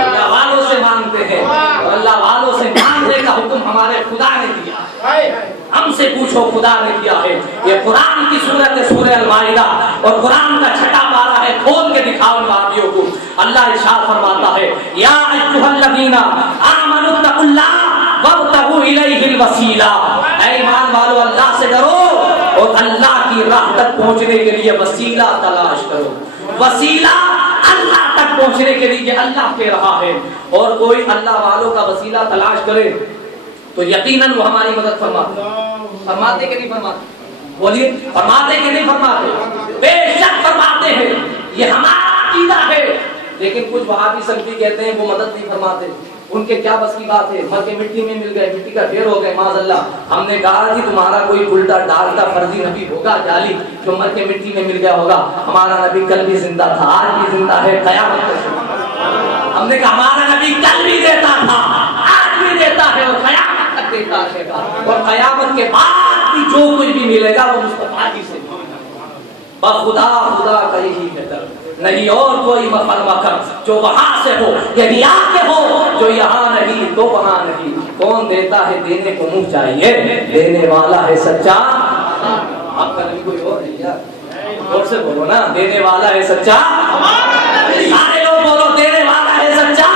اللہ والوں سے مانگتے ہیں، اور اللہ والوں سے مانگنے کا حکم ہمارے خدا نے دیا ہے۔ ہم سے پوچھو خدا نے دیا ہے۔ یہ قرآن کی سورت ہے، سورہ المائدہ، اور قرآن کا چھٹا پارہ ہے، کھول کے دکھاؤ بھائیوں کو۔ اللہ ارشاد فرماتا ہے یا ایھا الذین آمنوا اتقوا اللہ وابتغوا الیہ الوسیلہ، اے ایمان والو اللہ سے ڈرو اور اللہ کی راہ تک پہنچنے کے لیے وسیلہ تلاش کرو۔ وسیلہ اللہ تک پہنچنے کے لیے اللہ کہہ رہا ہے، اور کوئی اللہ والوں کا وسیلہ تلاش کرے تو یقیناً وہ ہماری مدد فرماتے فرماتے کہ نہیں فرماتے؟ بولیے فرماتے کہ نہیں فرماتے؟ بے شک فرماتے ہیں، یہ ہمارا عقیدہ ہے۔ لیکن کچھ وہابی سلفی کہتے ہیں وہ مدد نہیں فرماتے، ان کے کیا بس کی بات ہے، مر کے مٹی میں مل گئے، مٹی کا ڈھیر ہو گئے معاذ اللہ۔ ہم نے کہا کہ تمہارا کوئی الٹا ڈالتا فرضی نبی ہوگا جعلی جو مر کے مٹی میں مل گیا ہوگا، ہمارا نبی کل بھی زندہ تھا، آج بھی زندہ ہے، قیامت تک۔ ہم نے کہا ہمارا نبی کل بھی دیتا تھا، آج بھی دیتا ہے، اور قیامت تک دیتا رہے گا، اور قیامت کے بعد بھی جو کچھ بھی ملے گا وہ مصطفیٰ ہی سے ملے گا۔ بخدا خدا کا یہی بہتر نہیں اور کوئی مکر جو وہاں سے ہو، یہ ریا کے ہو، جو یہاں نہیں تو وہاں نہیں۔ کون دیتا ہے دینے کو منہ چاہیے، دینے والا ہے سچا۔ آپ کا نبی کوئی اور ہے کیا؟ اور سے بولو نا، دینے والا ہے سچا۔ سارے لوگ بولو دینے والا ہے سچا۔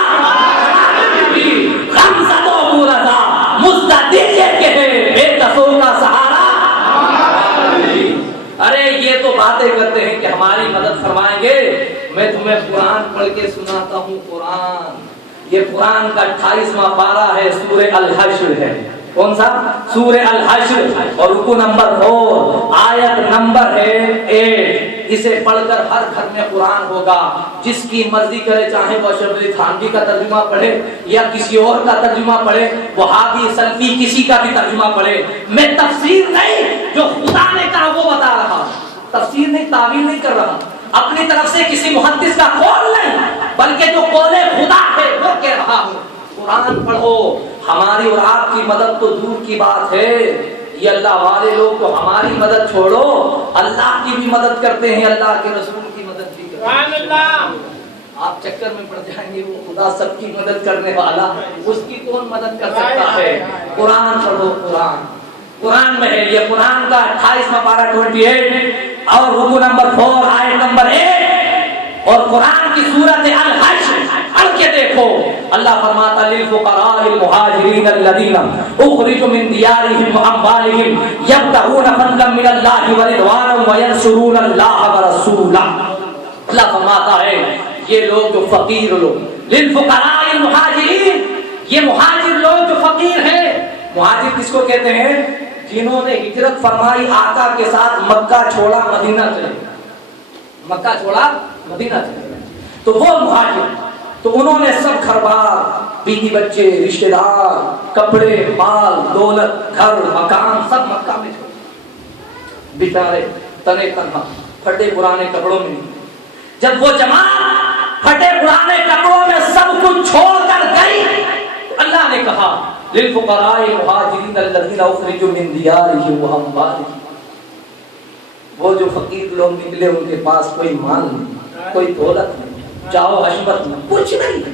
غم زدوں کو رضا مزدہ دیجے کہ ہے، بے کسوں کا سہارا۔ ارے یہ تو باتیں کرتے ہیں کہ ہماری مدد فرمائیں گے، میں تمہیں قرآن پڑھ کے سناتا ہوں۔ قرآن، یہ قرآن کا 28واں پارہ ہے، سورہ الحشر ہے۔ کون سا؟ سورہ الحشر، اور رکوع نمبر 4، آیت نمبر ہے 8۔ اسے پڑھ کر ہر گھر میں قرآن ہوگا۔ جس کی مرضی کرے، چاہے وہ اشرف علی تھانوی کا ترجمہ پڑھے یا کسی اور کا ترجمہ پڑھے، وہابی سلفی کسی کا بھی ترجمہ پڑھے، میں تفسیر نہیں، جو خدا نے کہا وہ بتا رہا، تفسیر نہیں، تعویل نہیں کر رہا، اپنی طرف سے کسی محدث کا قول نہیں، بلکہ جو قول خدا ہے وہ کہہ رہا ہوں۔ قرآن پڑھو، ہماری اور آپ کی مدد تو دور کی بات ہے، یہ اللہ والے لوگ تو ہماری مدد چھوڑو، اللہ کی بھی مدد کرتے ہیں، اللہ کے رسول کی مدد بھی کرتے ہیں۔ آپ چکر میں پڑ جائیں گے، وہ خدا سب کی مدد کرنے والا، اس کی کون مدد کر سکتا ہے؟ قرآن پڑھو، قرآن قرآن میں ہے، یہ قرآن کا 28واں پارہ 28 اور رکوع نمبر 4 آیت نمبر 1، اور قرآن کی سورت الحشر پڑھ کے دیکھو۔ اللہ فرماتا للفقراء المہاجرین الذین اخرجوا من دیارہم واموالہم یبتغون فضلا من اللہ ورضوانا وینصرون اللہ ورسولہ۔ اللہ فرماتا ہے یہ لوگ جو فقیر لوگ، للفقراء المہاجرین، یہ مہاجر لوگ جو فقیر ہیں۔ مہاجر کس کو کہتے ہیں؟ جنہوں نے ہجرت فرمائی، آقا کے ساتھ مکہ چھوڑا مدینہ چلے، مکہ چھوڑا مدینہ چلے، تو وہ مہاجر۔ تو انہوں نے سب گھر بار، بیوی بچے، رشتے دار، کپڑے، مال دولت، گھر مکان سب مکہ میں چھوڑ، بیچارے تنے تنہا پھٹے پرانے کپڑوں میں. جب وہ جماعت پھٹے پرانے کپڑوں میں سب کچھ چھوڑ کر گئی، اللہ نے کہا للفقراء المہاجرین الذین اخرجوا من دیارہم واموالہم، وہ جو فقیر لوگ نکلے ان کے پاس کوئی مال نہیں، کوئی دولت نہیں، جاؤ حشمت میں کچھ نہیں ہے،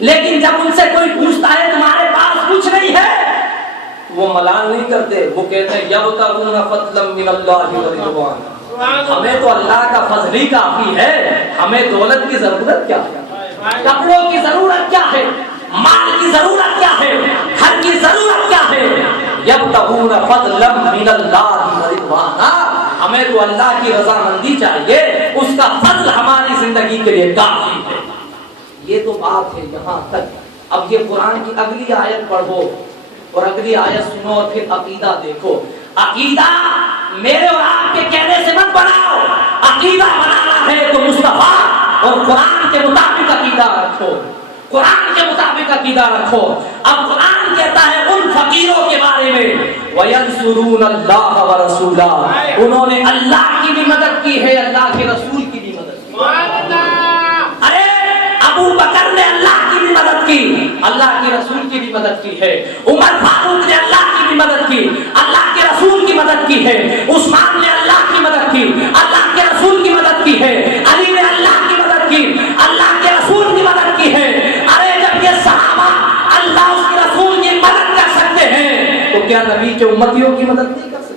لیکن جب ان سے کوئی پوچھتا ہے تمہارے پاس کچھ نہیں ہے، وہ ملال نہیں کرتے، وہ کہتے ہیں یبتغون فضلا من اللہ ورضوانا، ہمیں تو اللہ کا فضل ہی کافی ہے، ہمیں دولت کی ضرورت کیا ہے، کپڑوں کی ضرورت کیا ہے، مال کی ضرورت کیا ہے، گھر کی ضرورت کیا ہے، یبتغون فضلا من اللہ ورضوانا، ہمیں تو اللہ کی رضامندی چاہیے، اس کا فضل ہماری زندگی کے لیے کافی ہے. یہ تو بات ہے یہاں تک. اب یہ قرآن کی اگلی آیت پڑھو اور اگلی آیت سنو اور پھر عقیدہ دیکھو. عقیدہ میرے اور آپ کے کہنے سے مت بناؤ، عقیدہ بنانا ہے تو مصطفیٰ اور قرآن کے مطابق عقیدہ رکھو، قرآن کے مطابق عقیدہ رکھو. اب قرآن کہتا ہے ان فقیروں کے بارے میں وَيَنْصُرُونَ اللَّهَ وَرَسُولَهُ، انہوں نے اللہ کی بھی مدد کی ہے، اللہ کے رسول کی بھی مدد کی. ارے ابو بکر نے اللہ کی بھی مدد کی، اللہ کے رسول کی بھی مدد کی ہے. عمر فاروق نے اللہ کی بھی مدد کی، اللہ کے رسول کی مدد کی ہے. عثمان نے اللہ کی مدد کی، اللہ کے رسول کی مدد کی ہے. علی نے اللہ کی مدد کی، اللہ کے رسول کی مدد کی ہے. ارے جب یہ صحابہ اللہ اس کے رسول کی مدد کر سکتے ہیں تو کیا نبی کے امتیوں کی مدد نہیں کر سکتے؟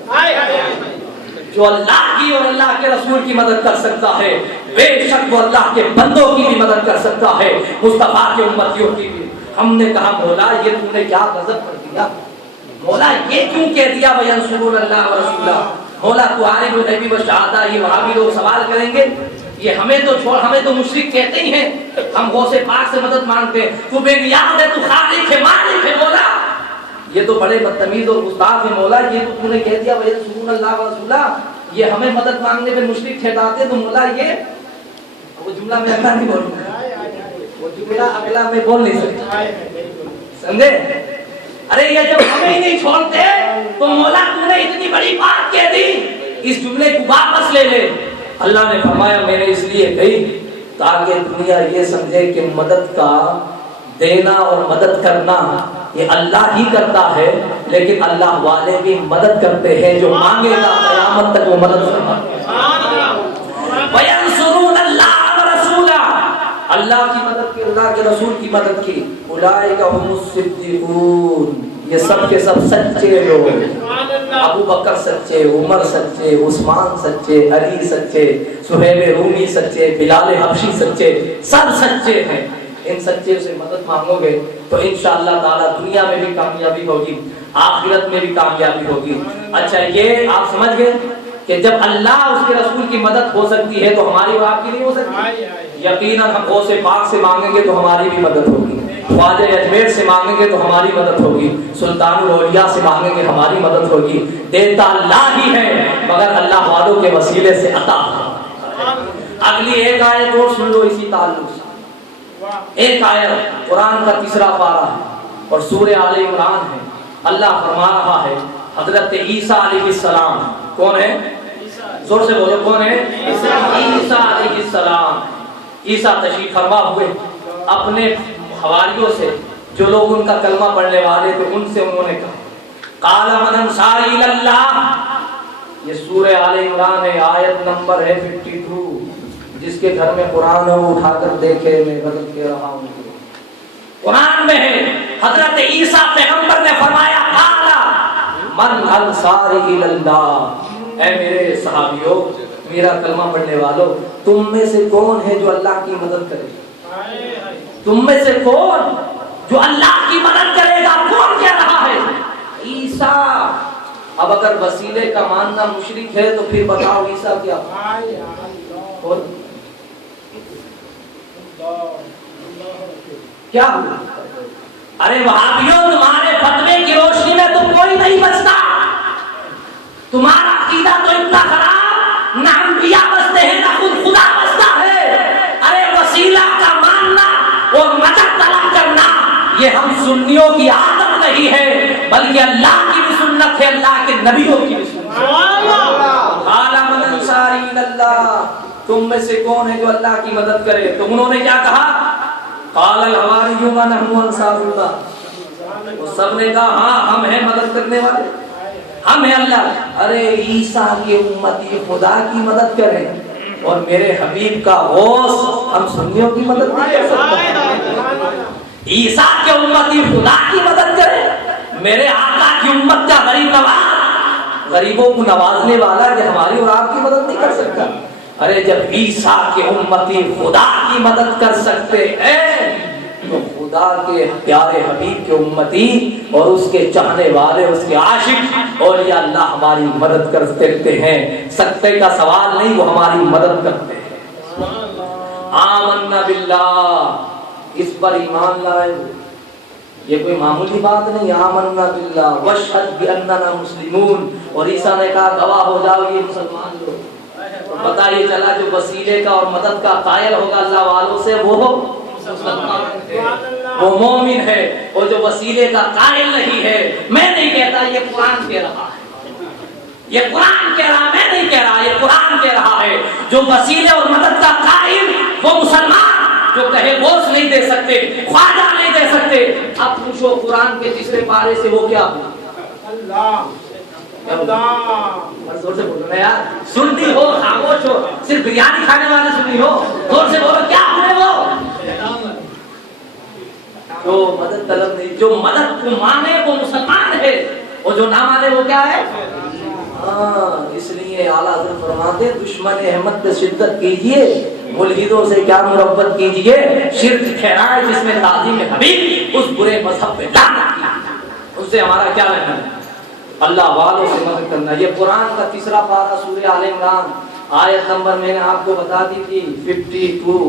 جو اللہ کی اور اللہ کے رسول کی مدد کر سکتا ہے بے شک وہ اللہ کے بندوں کی بھی مدد کر سکتا ہے، مصطفیٰ کے امتیوں کی بھی. ہم نے کہا مولا یہ تم نے کیا غضب کر دیا، مولا یہ کیوں کہہ دیا وَيَنْصُرُونَ اللَّهَ وَرَسُولَهُ، مولا تو عالم الغیب والشہادہ. یہ وہابی لوگ سوال کریں گے یہ ہمیں تو چھوڑ، ہمیں تو مشرک کہتے ہی ہیں، ہم غوث پاک سے مدد مانگتے ہیں، تو بے نیاز ہے، تو خالق ہے، مالک ہے مولا. یہ تو بڑے بدتمیز اور گستاخ ہے مولا، یہ تو تم نے کہہ دیا وَيَنْصُرُونَ اللَّهَ وَرَسُولَهُ، یہ ہمیں مدد مانگنے میں مشرک ٹھہراتے. تو مولا یہ وہ جملہ میں اگلا نہیں بولوں گا، وہ جملہ اگلا میں بول نہیں سکتا، سمجھے؟ ارے یہ جب ہمیں ہی نہیں چھوڑتے تو مولا تم نے اتنی بڑی بات کہہ دی، اس جملے کو واپس لے لے. اللہ نے فرمایا میں نے اس لیے کہی تاکہ دنیا یہ سمجھے کہ مدد کا دینا اور مدد کرنا یہ اللہ ہی کرتا ہے، لیکن اللہ والے بھی مدد کرتے ہیں، جو مانگے گا قیامت تک وہ مدد فرمائے. وَيَنْصُرُونَ اللَّهَ وَرَسُولَهُ، اللہ کی مدد کی، اللہ کے رسول کی مدد کی. اولئک هم الصدیقون، یہ سب کے سب سچے لوگ، ابو بکر سچے، عمر سچے، عثمان سچے، علی سچے، صہیب رومی سچے، بلال حبشی سچے، سب سچے ہیں. ان سچے سے مدد مانگو گے تو انشاءاللہ تعالی دنیا میں بھی کامیابی ہوگی، آخرت میں بھی کامیابی ہوگی. اچھا یہ آپ سمجھ گئے کہ جب اللہ اس کے رسول کی مدد ہو سکتی ہے تو ہماری اور آپ کی نہیں ہو سکتی؟ یقیناً ہم غوث پاک سے مانگیں گے تو ہماری بھی مدد ہوگی، خواجہ اجمیر سے مانگیں گے تو ہماری مدد ہوگی، سلطان الاولیاء سے مانگیں گے ہماری مدد ہوگی. دیتا اللہ ہی ہے مگر اللہ والوں کے وسیلے سے عطا. اگلی ایک آیت اور سن لو اسی تعلق سے. ایک آیت قرآن کا تیسرا پارہ ہے اور سورہ آل عمران ہے. اللہ فرما رہا ہے حضرت عیسیٰ علیہ السلام، کون ہے؟ زور سے بولو کون ہے؟ عیسیٰ علیہ السلام. عیسیٰ تشریف فرما ہوئے اپنے حواریوں سے، جو لوگ ان کا کلمہ پڑھنے والے تھے، ان سے انہوں نے کہا قال من انصاری الی اللہ. یہ سورہ آل عمران ہے، آیت نمبر ہے 52. جس کے گھر میں قرآن ہو اٹھا کر دیکھے، میں غلط کہہ رہا ہوں. قرآن میں ہے حضرت عیسیٰ پیغمبر نے فرمایا قال من انصاری الی اللہ، اے میرے صحابیوں، میرا کلمہ پڑھنے والوں، تم میں سے کون ہے جو اللہ کی مدد کرے؟ تم میں سے کون جو اللہ کی مدد کرے گا؟ کون کہہ رہا ہے؟ عیسیٰ. اب اگر وسیلے کا ماننا مشرک ہے تو پھر بتاؤ عیسیٰ کیا؟ کیا ہوا؟ ارے وہابیوں، تمہارے فتوے کی روشنی میں تو کوئی نہیں بچتا. تمہارا عقیدہ تو اتنا خراب، نہ انبیاء بچتے ہیں نہ خود خدا بچتا ہے. ارے وسیلہ کا ماننا اور یہ ہم سنیوں کی عادت نہیں ہے بلکہ اللہ کی بھی سنت ہے, اللہ کے نبیوں کی بھی سنت ہے. قال من انصاری اللہ, تم میں سے کون ہے جو اللہ کی مدد کرے؟ تو انہوں نے کیا کہا؟ قال الحواریون نحن انصار اللہ, وہ سب نے کہا ہاں ہم ہیں مدد کرنے والے, ہم ہیں اللہ. ارے عیسیٰ کے امتی خدا کی مدد کریں اور میرے حبیب کا غوث ہم سنیوں کی مدد نہیں کر سکتے. عیسیٰ کے امتی خدا کی مدد کریں, میرے آقا کی امت کا غریب نواز, غریبوں کو نوازنے والا کہ ہماری اور آپ کی مدد نہیں کر سکتا. ارے جب عیسیٰ کے امتی خدا کی مدد کر سکتے ہیں تو خدا کے پیارے حبیب کے امتی اور اس کے چاہنے والے, اس کے عاشق اور یا اللہ ہماری مدد کر سکتے ہیں. سکتے کا سوال نہیں, وہ ہماری مدد کرتے ہیں. آمنا باللہ, اس پر ایمان لائے, یہ کوئی معمولی بات نہیں. آمنا باللہ واشہد باننا مسلمون, اور عیسیٰ نے کہا گواہ ہو جاؤ یہ مسلمان لوگ. پتہ یہ چلا جو وسیلے کا اور مدد کا قائل ہوگا اللہ والوں سے وہ وہ مومن ہے, اور جو وسیلے کا قائل نہیں ہے, میں نہیں کہتا, یہ قرآن کہہ رہا ہے, یہ قرآن کہہ رہا, میں نہیں کہہ رہا, یہ قرآن کہہ رہا ہے. جو وسیلے اور مدد کا قائل وہ مسلمان جو کہے غوث نہیں دے سکتے, خواجہ نہیں دے سکتے. اب پوچھو قرآن کے تیسرے پارے سے وہ کیا ہوا؟ اللہ. زور سے بولو نا یار, سنتی ہو خاموش ہو, صرف بریانی کھانے والے سنی ہو, زور سے بولو کیا ہوئے وہ جو مدد طلب نہیں, جو مدد کو مانے وہ مسلمان ہے, اور جو نہ مانے وہ کیا ہے؟ اس لیے اعلیٰ حضرت فرماتے دشمن احمد پہ شدت کیجئے, ملحدوں سے کیا مربت کیجئے, شرک ٹھہرائے جس میں تعظیم حبیب, اس برے مذہب پہ لعنت کیجئے. اس سے ہمارا کیا لینا ہے؟ اللہ والوں سے مدد کرنا. یہ قرآن کا تیسرا پارہ سورہ آل عمران, آیت نمبر میں نے آپ کو بتا دی تھی 52,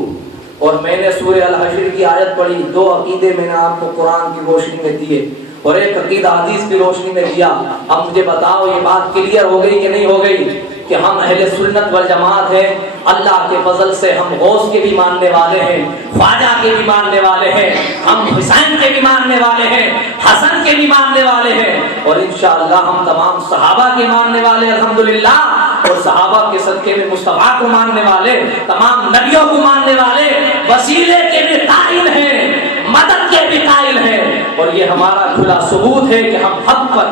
اور میں نے سورہ الحشر کی آیت پڑھی. 2 عقیدے میں نے آپ کو قرآن کی روشنی میں دیے اور ایک عقیدہ حدیث کی روشنی میں دیا. اب مجھے بتاؤ یہ بات کلیئر ہو گئی کہ نہیں ہو گئی کہ ہم اہل سنت والجماعت ہیں؟ اللہ کے فضل سے ہم غوث کے بھی ماننے والے ہیں, خواجہ کے بھی ماننے والے ہیں, ہم حسین کے بھی ماننے والے ہیں, حسن کے بھی ماننے والے ہیں, اور انشاءاللہ ہم تمام صحابہ کے ماننے والے الحمدللہ, اور صحابہ کے صدقے میں مصطفیٰ کو ماننے والے, تمام نبیوں کو ماننے والے, وسیلے کے بھی قائل ہیں, مدد کے بھی قائل ہیں. اور یہ ہمارا کھلا ثبوت ہے کہ ہم حق پر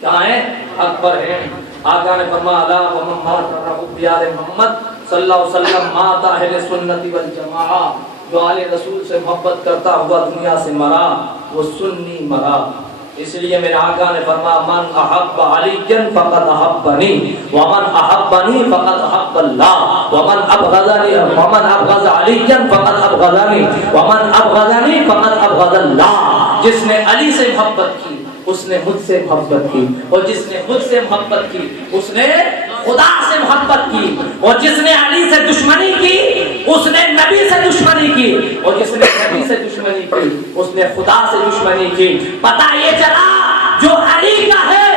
کہاں ہیں؟ حق پر ہیں. آقا نے فرمایا لا ومن مات رب آل محمد صلی اللہ علیہ وسلم مات اہل سنت والجماعہ, جو آل رسول سے محبت کرتا ہوا دنیا سے مرا وہ سنی مرا. اس لیے میرے آقا نے فرمایا من احب علی فقد احبنی ومن احبنی فقد احب اللہ ومن ابغض علی فقد ابغضنی ومن ابغضنی فقد ابغض اللہ. جس نے علی سے محبت کی اس نے مجھ سے محبت کی, اور جس نے مجھ سے محبت کی اس نے خدا سے محبت کی, اور جس نے علی سے دشمنی کی اس نے نبی سے دشمنی کی, اور جس نے نبی سے دشمنی کی اس نے خدا سے دشمنی کی. پتہ یہ چلا جو علی کا ہے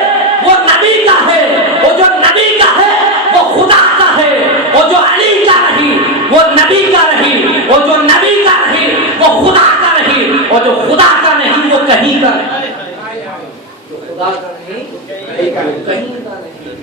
وہ نبی کا ہے, اور جو نبی کا ہے وہ خدا کا ہے, اور جو علی کا نہیں وہ نبی کا نہیں, اور جو نبی کا نہیں وہ خدا کا نہیں, اور جو خدا کا نہیں وہ کہیں کا نہیں. خدا کا نہیں کہیں کا نہیں,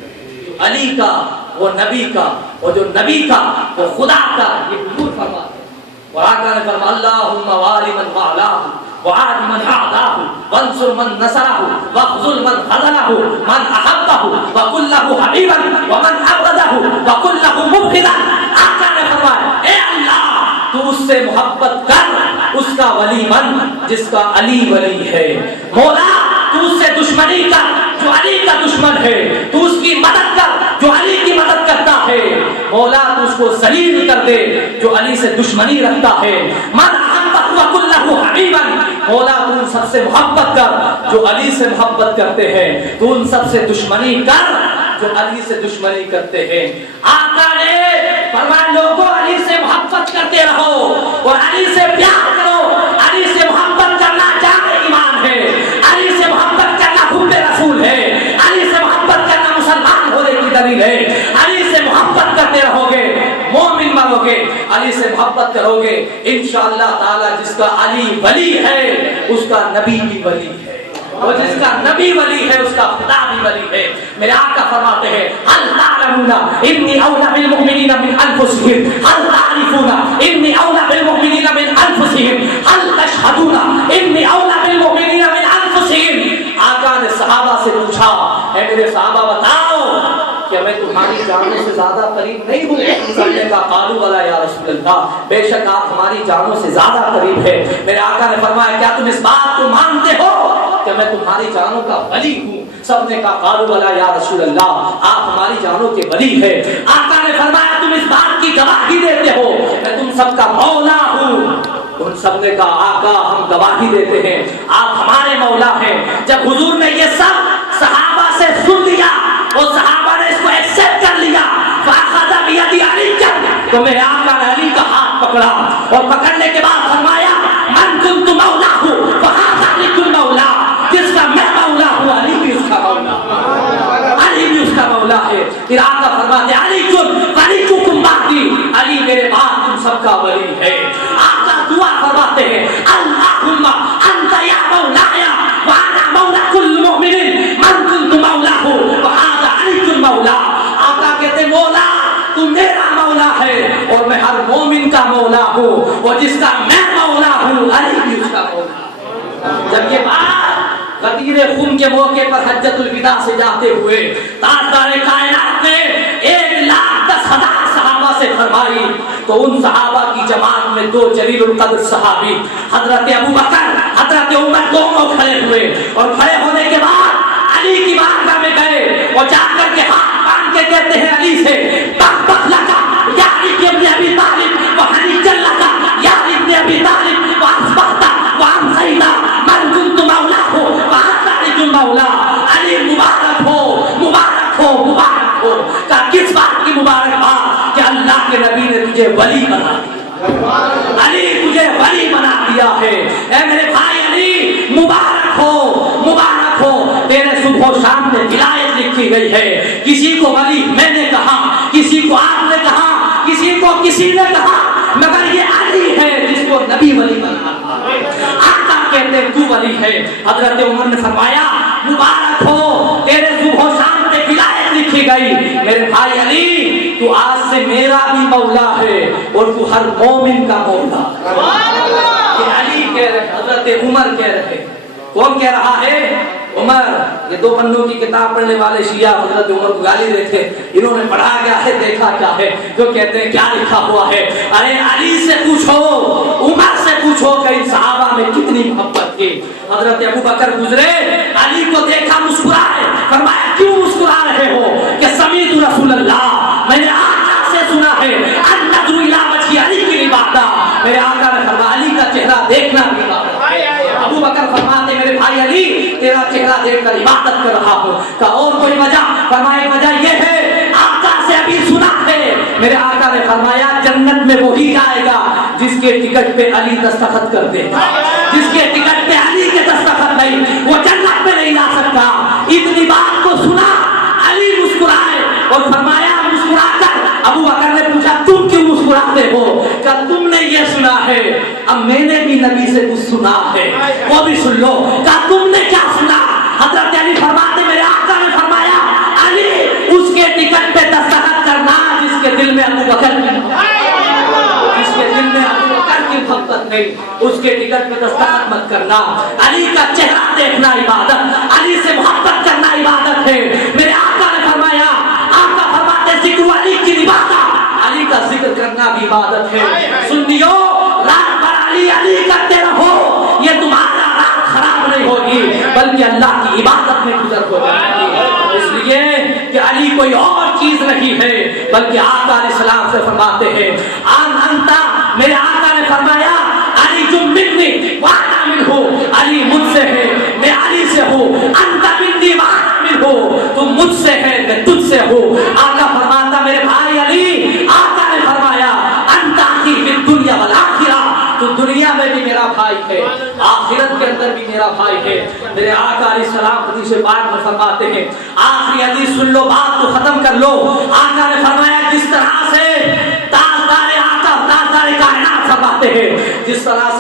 جو علی کا وہ نبی کا, اور جو نبی کا وہ خدا کا. یہ حضور فرماتے ہیں. اور آقا نے فرمایا اللہم والی من والاہ وعاد من اعداہ وانصر من نصرہ واخذل من خذلہ من احبہ وقل لہ حبیبا ومن ابغضہ وقل لہ مبغضا. آقا نے فرمایا اے اللہ تو اس سے محبت کر, اس کا ولی بن جس کا علی ولی ہے. مولا تو اس سے دشمنی کر جو علی کا دشمن ہے, تو اس کی مدد کر جو علی کی مدد کرتا ہے. مولا تو اس کو ذلیل کر دے جو علی سے دشمنی رکھتا ہے. من احبہ وقل لہ حبیبا, مولا تو ان سب سے محبت کر جو علی سے محبت کرتے ہیں, تو ان سب سے دشمنی کر جو علی سے دشمنی کرتے ہیں. آقا نے فرمایا لوگوں علی سے محبت کرتے رہو اور علی سے پیار کرو. علی سے محبت کرنا جان ایمان ہے, علی سے محبت کرنا حب رسول ہے, علی سے محبت کرنا مسلمان ہونے کی دلیل ہے. علی سے محبت کرتے رہو گے مومن بنو گے. علی سے محبت کرو گے انشاءاللہ تعالی جس کا علی ولی ہے اس کا نبی بھی ولی ہے، اور جس کا نبی ولی ہے اس کا خدا بھی ولی ہے۔ میرے آقا فرماتے ہیں هل تعلمون انی اولی بالمؤمنین من انفسهم، هل تعرفون انی اولی بالمؤمنین من انفسهم، هل تشهدون انی اولی بالمؤمنین من انفسهم۔ آقا نے صحابہ سے پوچھا اے میرے صحابہ بتاؤ کہ میں تمہاری جانوں سے زیادہ قریب نہیں ہوں؟ سب نے کہا قالوا بلی یا رسول اللہ، بے شک آپ ہماری جانوں سے زیادہ قریب ہے۔ میرے آقا نے فرمایا کیا تم اس بات کو مانتے ہو کہ میں تمہاری جانوں کا ولی ہوں؟ سب نے کہا قالوا بلی یا رسول اللہ، آپ ہماری جانوں کے ولی ہے۔ آقا نے فرمایا تم اس بات کی گواہی دیتے ہو میں تم سب کا مولا ہوں؟ ان سب نے کہا آقا ہم گواہی دیتے ہیں آپ ہمارے مولا ہیں۔ جب حضور نے یہ سب صحابہ سے سن لیا اور صحابہ نے اس کو ایکسپٹ کر لیا، فاخذ بیدی علی، تو میرے آقا نے علی کا ہاتھ پکڑا اور پکڑنے کے بعد فرمایا من کنت مولا ہوں فہذا علی المولا، جس کا میں مولا ہوں علی بھی اس کا مولا، علی بھی اس کا مولا ہے۔ پھر آقا فرماتے علی کم بعدی، علی میرے بعد تم سب کا ولی ہے۔ آقا دعا فرماتے ہیں اللہم انت یا مولایا وانا مولا کل مؤمن من کنت مولا ہوں فہذا علی المولا۔ آقا کہتے مولا تو میرا مولا ہے اور میں ہر مومن کا مولا ہوں، اور جس کا میں مولا ہوں علی بھی اس کا مولا۔ جب یہ بات غدیر خم کے موقع پر حجۃ الوداع سے جاتے ہوئے تاجدار کائنات نے 1,10,000 صحابہ سے فرمائی تو ان صحابہ کی جماعت میں دو جلیل القدر صحابی حضرت ابو بکر حضرت عمر دونوں کھڑے ہوئے، اور کھڑے ہونے کے بعد علی کی بارگاہ میں گئے اور جا کر کے ہاتھ باندھ کے کہتے ہیں علی سے بک بک لگا یا علی ابن ابی طالب وحنی جل لگا یا ابن ابی طالب واسبحتا وامسینا من کنت مولا ہو وحتا علی مولا۔ علی مبارک ہو مبارک ہو مبارک ہو، کہا کس بات کی مبارک بات کہ اللہ کے نبی نے تجھے ولی بنا دیا، علی تجھے ولی بنا دیا ہے۔ اے میرے بھائی علی مبارک ہو مبارک ہو، تیرے صبح و شام میں ولایت لکھی گئی ہے۔ کسی کو ولی میں نے کہا، کسی کو آپ نے کہا، کسی کو کسی نے کہا، مگر یہ علی ہے جس کو نبی ولی بنا۔ آقا کہتے تو ولی ہے۔ حضرت عمر نے فرمایا مبارک ہو تیرے صبح و شام میں ولایت لکھی گئی۔ میرے بھائی علی تو آج سے میرا بھی مولا ہے اور تو ہر مومن کا مولا۔ یہ علی کہہ رہے، حضرت عمر کہہ رہے۔ کون کہہ رہا ہے؟ عمر۔ یہ 2 پنوں کی کتاب پڑھنے والے شیعہ حضرت عمر کو گالی دیتے، انہوں نے پڑھا کیا ہے دیکھا کیا ہے، جو کہتے ہیں کیا لکھا ہوا ہے۔ ارے علی سے پوچھو عمر سے پوچھو کہ ان صحابہ میں کتنی محبت تھی۔ حضرت ابو بکر گزرے، علی کو دیکھا مسکرائے، فرمایا کیوں مسکرا رہے ہو؟ کہ سمیعت رسول اللہ، میں نے آقا سے سنا ہے النظر الی وجہ علی کی عبادت، میرے آقا نے فرمایا علی کا چہرہ دیکھنا بھی عبادت ہے۔ ابو بکر فرماتے میرے بھائی علی تیرا چہرہ دیکھ کر عبادت کر رہا ہوں۔ کہ اور کوئی وجہ؟ فرمایا وجہ یہ ہے آقا سے ابھی سنا ہے، میرے آقا نے فرمایا جنت میں وہی آئے گا جس کے ٹکٹ پہ علی دستخط کر دے گا، جس کے ٹکٹ پہ علی کے دستخط نہیں وہ جنت میں نہیں لا سکتا۔ اتنی بات کو سنا علی مسکرائے اور فرمایا مسکرا کر ابو بکر نے پوچھا تم کیوں مسکراتے ہو؟ کہ تم نے یہ سنا ہے، اب میں نے بھی نبی سے کچھ سنا ہے وہ بھی سن لو۔ کہ تم نے کیا سنا؟ حضرت علی فرماتے میرے آقا نے فرمایا علی اس کے ٹکٹ پہ دستخط کرنا جس کے دل میں ابو بکر کی، جس کے دل میں ابو بکر کی محبت نہیں، اس کے ٹکٹ پہ دستخط مت کرنا۔ علی کا چہرہ دیکھنا عبادت، علی سے محبت کرنا عبادت ہے۔ میرے آقا نے فرمایا، آقا فرماتے ذکر علی کی عبادت، علی کا ذکر کرنا بھی عبادت ہے۔ سنیو رات بھر علی علی کرتے رہو، یہ تمہارا رات خراب نہیں ہوگی بلکہ اللہ کی عبادت میں گزر ہو جائے گی۔ اس لیے کہ علی کوئی اور چیز نہیں ہے بلکہ آقا علیہ السلام سے فرماتے ہیں آن انتا، میرے آقا نے فرمایا علی جو منی وانا منہ، علی مجھ سے ہے میں علی سے ہوں، انتا منی وانا منہ، تم مجھ سے ہے میں تجھ سے ہوں۔ آقا فرماتا میرے بھائی علی، آقا نے فرمایا انتا اخی فی الدنیا والآخرہ، تو دنیا میں بھی میرا بھائی ہے آخرت کے اندر بھی میرا بھائی ہے۔ میرے آقا علیہ السلام حدیث پاک میں فرماتے ہیں، آخری حدیث سن لو بات تو ختم کر لو۔ آقا نے فرمایا جس طرح سے تاجدار آقا